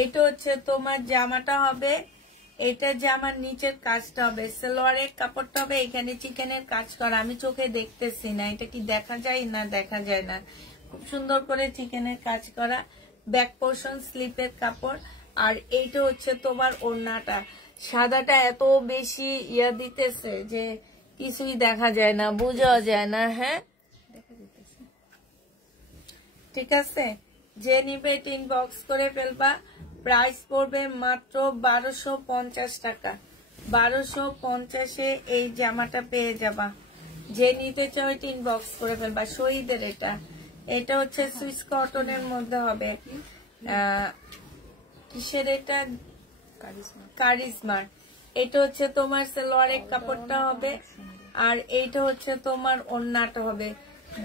এইটা হচ্ছে তোমার জামাটা হবে, এটা জামার নিচের কাজটা হবে, সালোয়ারের কাপড়টা হবে, এখানে চিকেনের কাজ করা। আমি চোখে দেখতেছি না, এটা কি দেখা যায় না দেখা যায় না। খুব সুন্দর করে চিকেনের কাজ করা, ব্যাক পোর্শন স্লিপের কাপড় আর এইটা হচ্ছে তোমার ওড়নাটা। সাদাটা এত বেশি ইয়া দিতেছে যে কিছুই দেখা যায় না, বোঝা যায় না। হ্যাঁ, দেখা যেতেছে ঠিক আছে, যে নিবে ইনবক্স করে ফেলবা। প্রাইস পড়বে মাত্র 1250 টাকা। 1250-এ এই জামাটা পেয়ে যাবা। যে নিতে চাও ইনবক্স করে ফেলবা। শহীদের এটা হচ্ছে সুইস কটনের মধ্যে হবে। কিসের এটা? কারিজমার। এটা হচ্ছে তোমার সালোয়ারের কাপড়টা হবে, আর এইটা হচ্ছে তোমার ওড়নাটা হবে।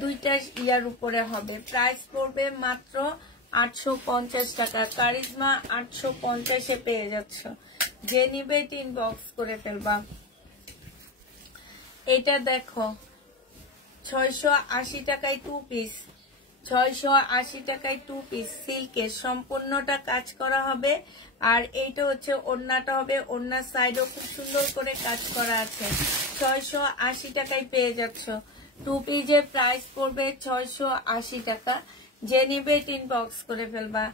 দুইটা ইয়ার উপরে হবে। প্রাইস পড়বে মাত্র 850 টাকা। কারিজমা 850-এ পেয়ে যাচ্ছ। যে নিবে ইনবক্স করে ফেলবা। এটা দেখো 680 টাকায় 2 পিস। 680 টাকায় 2 পিস সিল্কের, সম্পূর্ণটা কাজ করা হবে। আর এইটা হচ্ছে ওড়নাটা হবে। ওড়নার সাইডও খুব সুন্দর করে কাজ করা আছে। 680 টাকায় পেয়ে যাচ্ছ। 2 পিসের প্রাইস পড়বে 680 টাকা। যে নিবে ইনবক্স করে ফেলবা।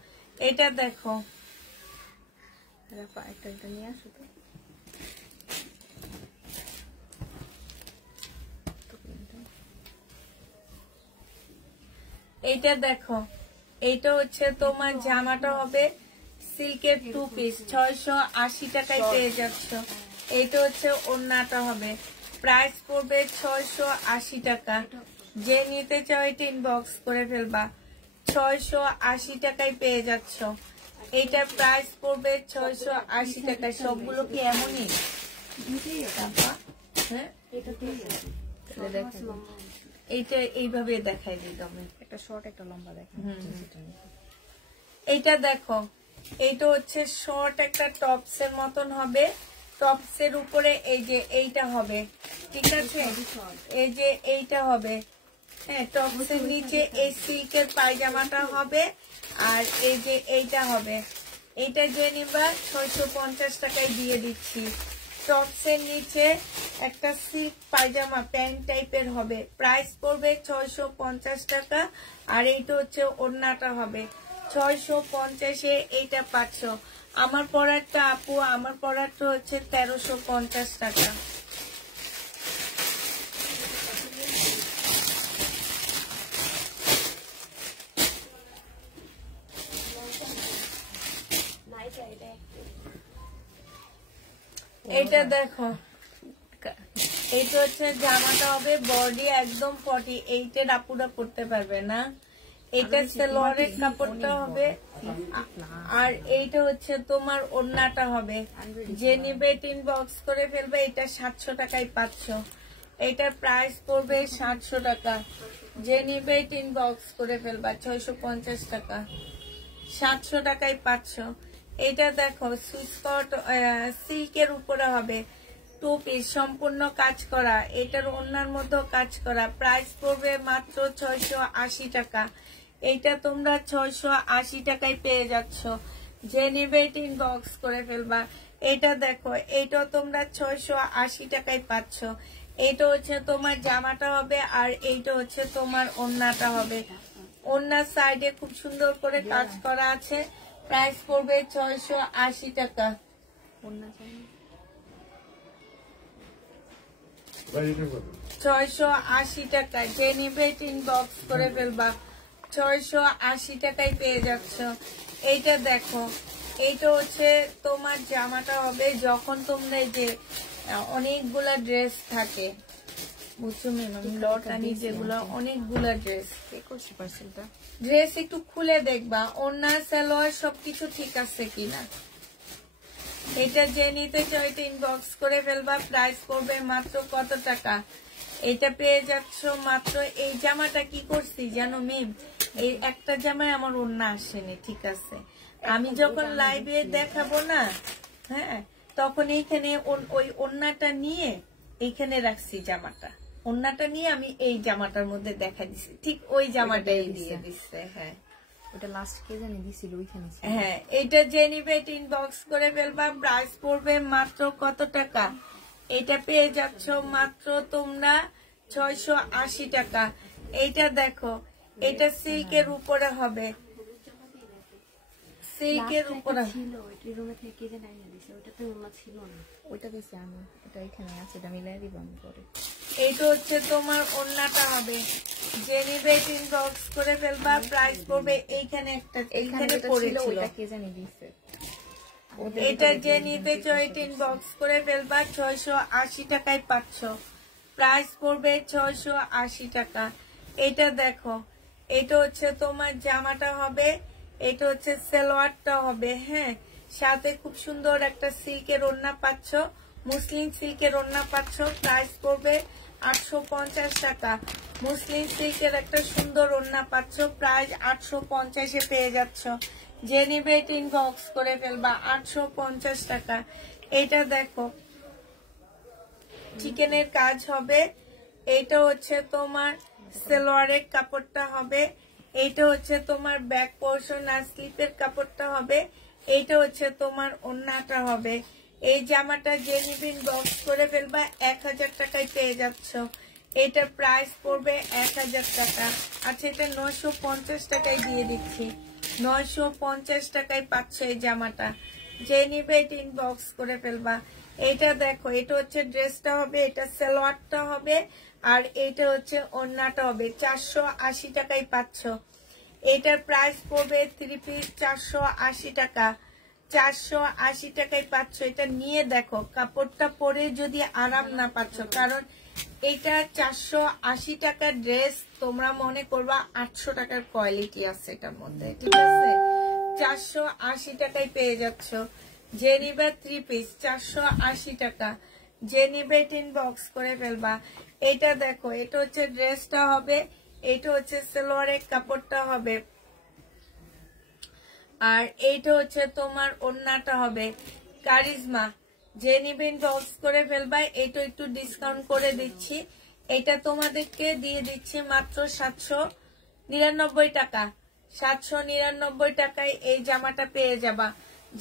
এটা দেখো, এটা নিয়ে আসো তো। এইটা দেখো, এইটা হচ্ছে তোমার জামাটা হবে সিল্কের 2 পিস। 680 টাকায় পেয়ে যাচ্ছ। এইটা হচ্ছে ওড়নাটা হবে। প্রাইস পড়বে 680 টাকা। যে নিতে চাও এটা ইনবক্স করে ফেলবা। 680 টাকায় পেয়ে যাচ্ছ। এইটার প্রাইস পড়বে 680 টাকা। সবগুলো কি এমনই? হ্যাঁ, এইটা এইভাবে দেখাই দিই তুমি। একটা শর্ট একটা লম্বা দেখা। এইটা দেখো, এইটা হচ্ছে শর্ট একটা টপস এর মতন হবে। টপস এর উপরে এই যে এইটা হবে, ঠিক আছে? এই যে এইটা হবে, হ্যাঁ। টপস এর নিচে এই সিল্কের পায়জামাটা হবে, আর এই যে এইটা হবে। এইটা যে নিবা 650 টাকায় দিয়ে দিচ্ছি। টপস এর নিচে একটা সিল্ক পায়জামা প্যান্ট টাইপের হবে। প্রাইস পড়বে 650 টাকা। আর এইটা হচ্ছে ওড়নাটা হবে। 650-এ এইটা পাচ্ছ। আমার পরারটা আপু, আমার পরারটা হচ্ছে 1350 টাকা। এইটা দেখো, এইটা হচ্ছে জামাটা হবে বডি একদম 48-এর আপুরা পড়তে পারবে না। এটা সালোয়ারের কাপড়টা হবে, আর এইটা হচ্ছে তোমার ওড়নাটা হবে। যে নিবে ইনবক্স করে ফেলবে। এটা 700 টাকায় পাচ্ছ। এটার প্রাইস পড়বে 700 টাকা। যে নিবে ইনবক্স করে ফেলবা। 650 টাকা, 700 টাকায় পাচ্ছ। এটা দেখো সুইস কট সিল্কের উপরে হবে। 2 পিস সম্পূর্ণ কাজ করা। এটার ওড়নার মধ্যে কাজ করা। প্রাইস পড়বে মাত্র 680 টাকা। এইটা তোমরা 680 টাকায় পেয়ে যাচ্ছ। যে নিবে ইনবক্স করে ফেলবা। এটা দেখো, এইটা তোমরা 680 টাকায় পাচ্ছ। এইটা হচ্ছে তোমার জামাটা হবে, আর এইটা হচ্ছে তোমার ওড়নাটা হবে। ওড়নার সাইডে খুব সুন্দর করে কাজ করা আছে। প্রাইস পড়বে 680 টাকা। 680 টাকা। যে নিবে ইনবক্স করে ফেলবা। 680 টাকায় পেয়ে যাচ্ছ। এইটা দেখো, এইটা হচ্ছে তোমার জামাটা হবে। যখন তোমরা এই যে অনেকগুলা ড্রেস থাকে, বুঝছো ম্যাম, লট আনি যেগুলো অনেকগুলা ড্রেস একটু খুলে দেখবা ওড়না সালোয়ার সবকিছু ঠিক আছে কিনা। এটা যে নিতে চাও এটা ইনবক্স করে ফেলবা। প্রাইস পড়বে মাত্র কত টাকা? এটা পেয়ে যাচ্ছ মাত্র। এই জামাটা কি করছি জানো মেম, এই একটা জামায় আমার ওড়না আসেনি, ঠিক আছে? আমি যখন লাইভে দেখাবো না, হ্যাঁ, তখন এইখানে ওই ওড়নাটা নিয়ে এইখানে রাখছি জামাটা। ওড়নাটা নিয়ে আমি এই জামাটার মধ্যে দেখা দিছি, ঠিক ওই জামাটাই দিয়ে দিচ্ছে। হ্যাঁ, ওটা লাস্ট কে জানি দিছিল ওইখানে। হ্যাঁ, এটা যে নিবে ইনবক্স করে ফেলবা। প্রাইস পড়বে মাত্র কত টাকা? এটা পেয়ে যাচ্ছ মাত্র তোমরা 680 টাকা। এইটা দেখো, এটা সিল্কের উপরে হবে। সিল্কের উপরে ছিল, ওইটা রুমে থেকে কে জানি এনে দিছে। ওটা তো ওর ছিল না। ওইটা দিছি আমি, এটা এখানে আছে, এটা মিলাই দিব আমি পরে। এইটা হচ্ছে তোমার ওড়নাটা হবে, যে নিবে ইনবক্স করে ফেলবা। প্রাইস পড়বে এইখানে একটা, এইখানে পড়েছিল, ওটা কে জানি দিছে। এটা যে নিতে চাও ইনবক্স করে ফেলবা। 680 টাকায় পাচ্ছ, প্রাইস পড়বে 680 টাকা। এটা দেখো, এটা হচ্ছে তোমার জামাটা হবে, এটা হচ্ছে সালোয়ারটা হবে। হ্যাঁ, সাথে খুব সুন্দর একটা সিল্কের ওড়না পাচ্ছ, মুসলিম সিল্কের ওড়না পাচ্ছ। প্রাইস পড়বে 850 টাকা। মুসলিম সিল্কের একটা সুন্দর ওড়না পাচ্ছ, প্রাইস 850-এ পেয়ে যাচ্ছ। যে নিবে ইনবক্স করে ফেলবা। 850 টাকা। এটা দেখো, চিকেনের কাজ হবে, এইটা হচ্ছে তোমার সালোয়ারের কাপড়টা হবে, এইটা হচ্ছে তোমার ব্যাক পোর্শন আর স্লিপের কাপড়টা হবে, এইটা হচ্ছে তোমার ওড়নাটা হবে। এই জামাটা যে নিবে ইনবক্স করে ফেলবা। 1000 টাকায় পেয়ে যাচ্ছ। এটার প্রাইস পড়বে 1000 টাকা। আচ্ছা, এটা 950 টাকায় দিয়ে দিচ্ছি। 950 টাকায় পাচ্ছ এই জামাটা। যে নিবে এটা ইনবক্স করে ফেলবা। এটা দেখো, এটা হচ্ছে ড্রেসটা হবে, এটা সালোয়ারটা হবে, আর এটা হচ্ছে ওড়নাটা হবে। 480 টাকায় পাচ্ছ। এটার প্রাইস পড়বে 3 পিস 480 টাকা। 480 টাকায় পাচ্ছ। এটা নিয়ে দেখো, কাপড়টা পরে যদি আরাম না পাচ্ছ, কারণ এটা 480 টাকার ড্রেস, তোমরা মনে করবা 800 টাকার কোয়ালিটি আছে এটার মধ্যে, ঠিক আছে? 480 টাকায় পেয়ে যাচ্ছ। যে নিবে 3 পিস 480 টাকা। যে নিবে ইনবক্স করে ফেলবা। এটা দেখো, এটা হচ্ছে ড্রেসটা হবে, এটা হচ্ছে সালোয়ারের কাপড়টা হবে, আর এইটা হচ্ছে তোমার ওড়নাটা হবে। কারিজমা, যে নিবে ইনবক্স করে ফেলবা। এটা একটু ডিসকাউন্ট করে দিচ্ছি, এটা তোমাদেরকে দিয়ে দিচ্ছি মাত্র 799 টাকা। 799 টাকায় এই জামাটা পেয়ে যাবা।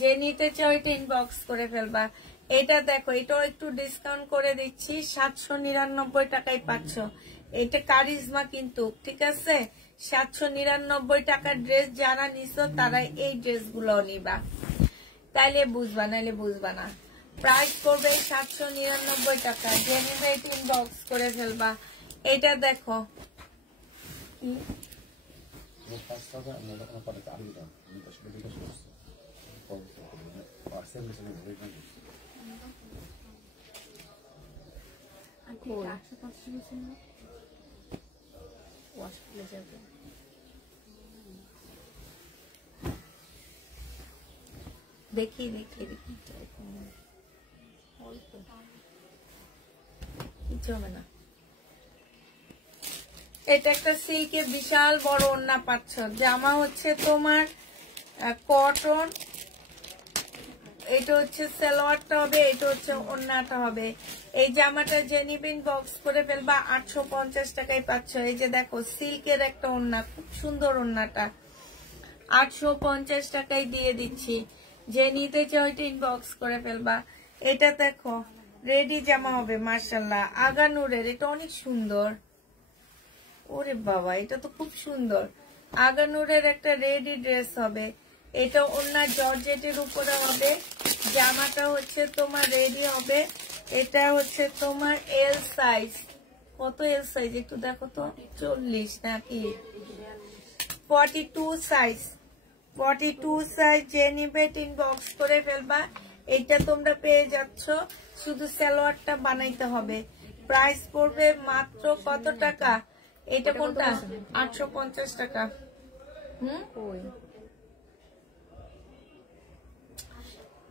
যে নিতে চাও এটা ইনবক্স করে ফেলবা। এটা দেখো, এটাও একটু ডিসকাউন্ট করে দিচ্ছি, 799 টাকায় পাচ্ছ। এটা কারিজমা কিন্তু, ঠিক আছে? 799 টাকার ড্রেস যারা নিছো তারা এই ড্রেসগুলো নিবা, তাইলে বুঝবা, নাইলে বুঝবা না। প্রাইস করবে 799 টাকা। যে নিবে এটা ইনবক্স করে ফেলবা। এটা দেখো, দেখি দেখি দেখি, কিছু হবে না। এটা একটা সিল্কের বিশাল বড় ওড়না পাচ্ছ। জামা হচ্ছে তোমার কটন, এটা হচ্ছে সালোয়ারটা হবে, এটা হচ্ছে ওড়নাটা হবে। এই জামাটা যে নিবে ইনবক্স করে ফেলবা। 850 টাকায় পাচ্ছ। এই যে দেখো, সিল্কের একটা ওড়না, খুব সুন্দর ওড়নাটা 850 টাকায় দিয়ে দিচ্ছি। যে নিতে চাও এটা ইনবক্স করে ফেলবা। এটা দেখো, রেডি জামা হবে, মাশাআল্লাহ, আগানুরের। এটা অনেক সুন্দর, ওরে বাবা, এটা তো খুব সুন্দর। আগানুরের একটা রেডি ড্রেস হবে, এটা ওড়না জর্জেটের উপরে হবে। জামাটা হচ্ছে তোমার রেডি হবে, এটা হচ্ছে তোমার এল সাইজ। কত এল সাইজ একটু দেখো তো, 40 নাকি 42 সাইজ? 42 সাইজ। যে নিবে ইনবক্স করে ফেলবা। এটা তোমরা পেয়ে যাচ্ছ, শুধু সালোয়ারটা বানাইতে হবে। প্রাইস পড়বে মাত্র কত টাকা? এটা কোনটা? 850 টাকা।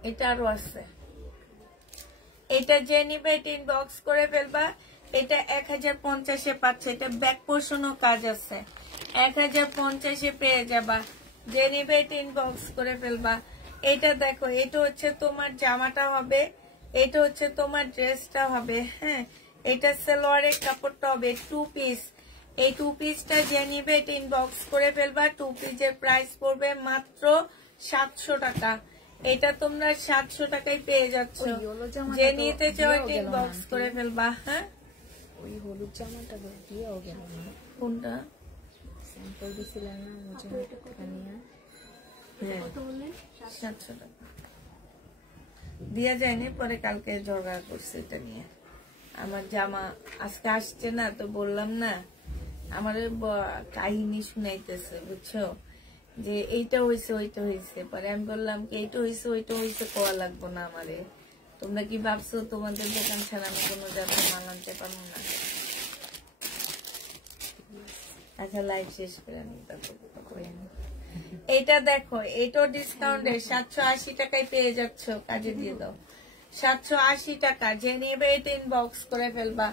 এটা আরো আছে। এটা যে নিবে ইনবক্স করে ফেলবা। এটা 1050-এ পাচ্ছে। এটা ব্যাক পোর্শনও কাজ আছে, 1050-এ পেয়ে যাবা। যে নিবে ইনবক্স করে ফেলবা। এটা দেখো, এটা হচ্ছে তোমার জামাটা হবে, এটা হচ্ছে তোমার ড্রেসটা হবে। হ্যাঁ, এটা সালোয়ারের কাপড়টা হবে 2 পিস। এই 2 পিসটা যে নিবে এটা ইনবক্স করে ফেলবা। 2 পিসের প্রাইস পড়বে মাত্র 700 টাকা। এটা তোমরা 700 টাকায় পেয়ে যাচ্ছ। যে নিতে চাও এটা ইনবক্স করে ফেলবা। হ্যাঁ, ওই হলুদ জামাটা দিয়েও গেল না। কোনটা? স্যাম্পল দিছিলেন না, মুঝে টাকা নিয়ে। কত বললেন? 700 টাকা দিয়া যায়নি, পরে কালকে জোগাড় করছি এটা নিয়ে। আমার জামা আজকে আসছে না, তো বললাম না আমার কাহিনী শুনাইতেছে, বুঝছো, যে এইটা হয়েছে ওইটা হয়েছে। পরে আমি বললাম কি এইটা হয়েছে ওইটা হয়েছে কোয়া লাগবো না আমারে। তোমরা কি ভাবছো তোমাদের দোকান ছাড়া আমি কোনো জায়গায় মাল আনতে পারবো না? আচ্ছা লাইভ শেষ করে আমি এটা দেখো, এটাও ডিসকাউন্টে 780 টাকায় পেয়ে যাচ্ছ। কাজে দিয়ে দাও 780 টাকা, যে নেবে এটা ইনবক্স করে ফেলবা।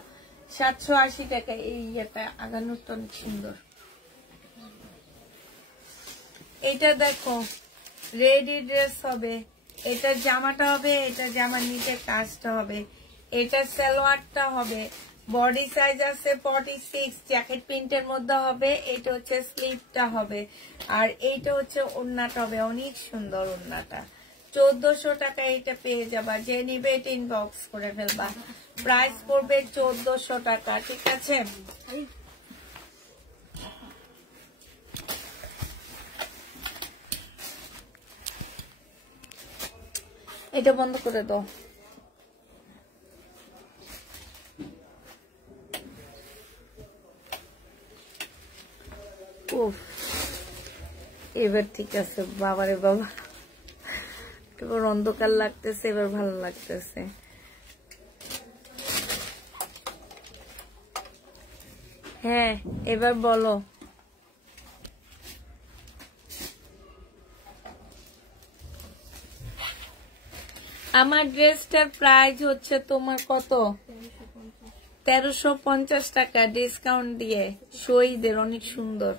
780 টাকা। এই এটা আগানোটা অনেক সুন্দর। এটা দেখো রেডি ড্রেস হবে, এটা জামাটা হবে, এটা জামার নিচে কাজটা হবে, এটা সালোয়ারটা হবে, বডি সাইজ আছে 46, জ্যাকেট প্রিন্টের মধ্যে হবে, এটা হচ্ছে স্লিভটা হবে, আর এইটা হচ্ছে ওড়নাটা হবে। অনেক সুন্দর ওড়নাটা। 1400 টাকা এটা পেয়ে যাবা। যে নিবে এটা ইনবক্স করে ফেলবা। প্রাইস পড়বে 1400 টাকা, ঠিক আছে? এটা বন্ধ করে দাও। উফ, এবার ঠিক আছে। বাবারে বাবা, এবার অন্ধকার লাগতেছে, এবার ভালো লাগতেছে। হ্যাঁ এবার বলো। আমার ড্রেসটার প্রাইস হচ্ছে তোমার কত? 1350 টাকা ডিসকাউন্ট দিয়ে। শহীদের অনেক সুন্দর।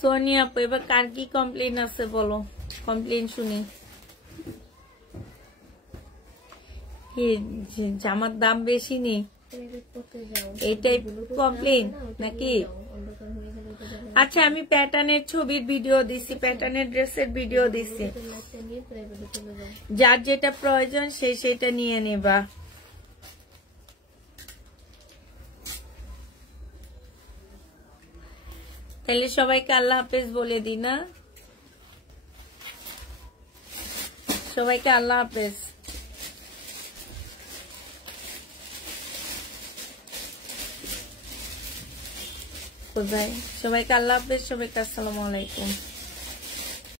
সোনিয়া আপু, এবার কার কি কমপ্লেন আছে বলো, কমপ্লেন শুনি। জামার দাম বেশি নেই এইটাই কমপ্লেন নাকি? আচ্ছা আমি প্যাটার্নের ছবির ভিডিও দিছি, প্যাটার্নের ড্রেসের ভিডিও দিছি। যার যেটা প্রয়োজন সে সেটা নিয়ে নেবা। তাহলে সবাইকে আল্লাহ হাফেজ বলে দিই না? সবাইকে আল্লাহ হাফেজ। কোথায়? সবাইকে আল্লাহ হাফেজ, সবাইকে আসসালামু আলাইকুম।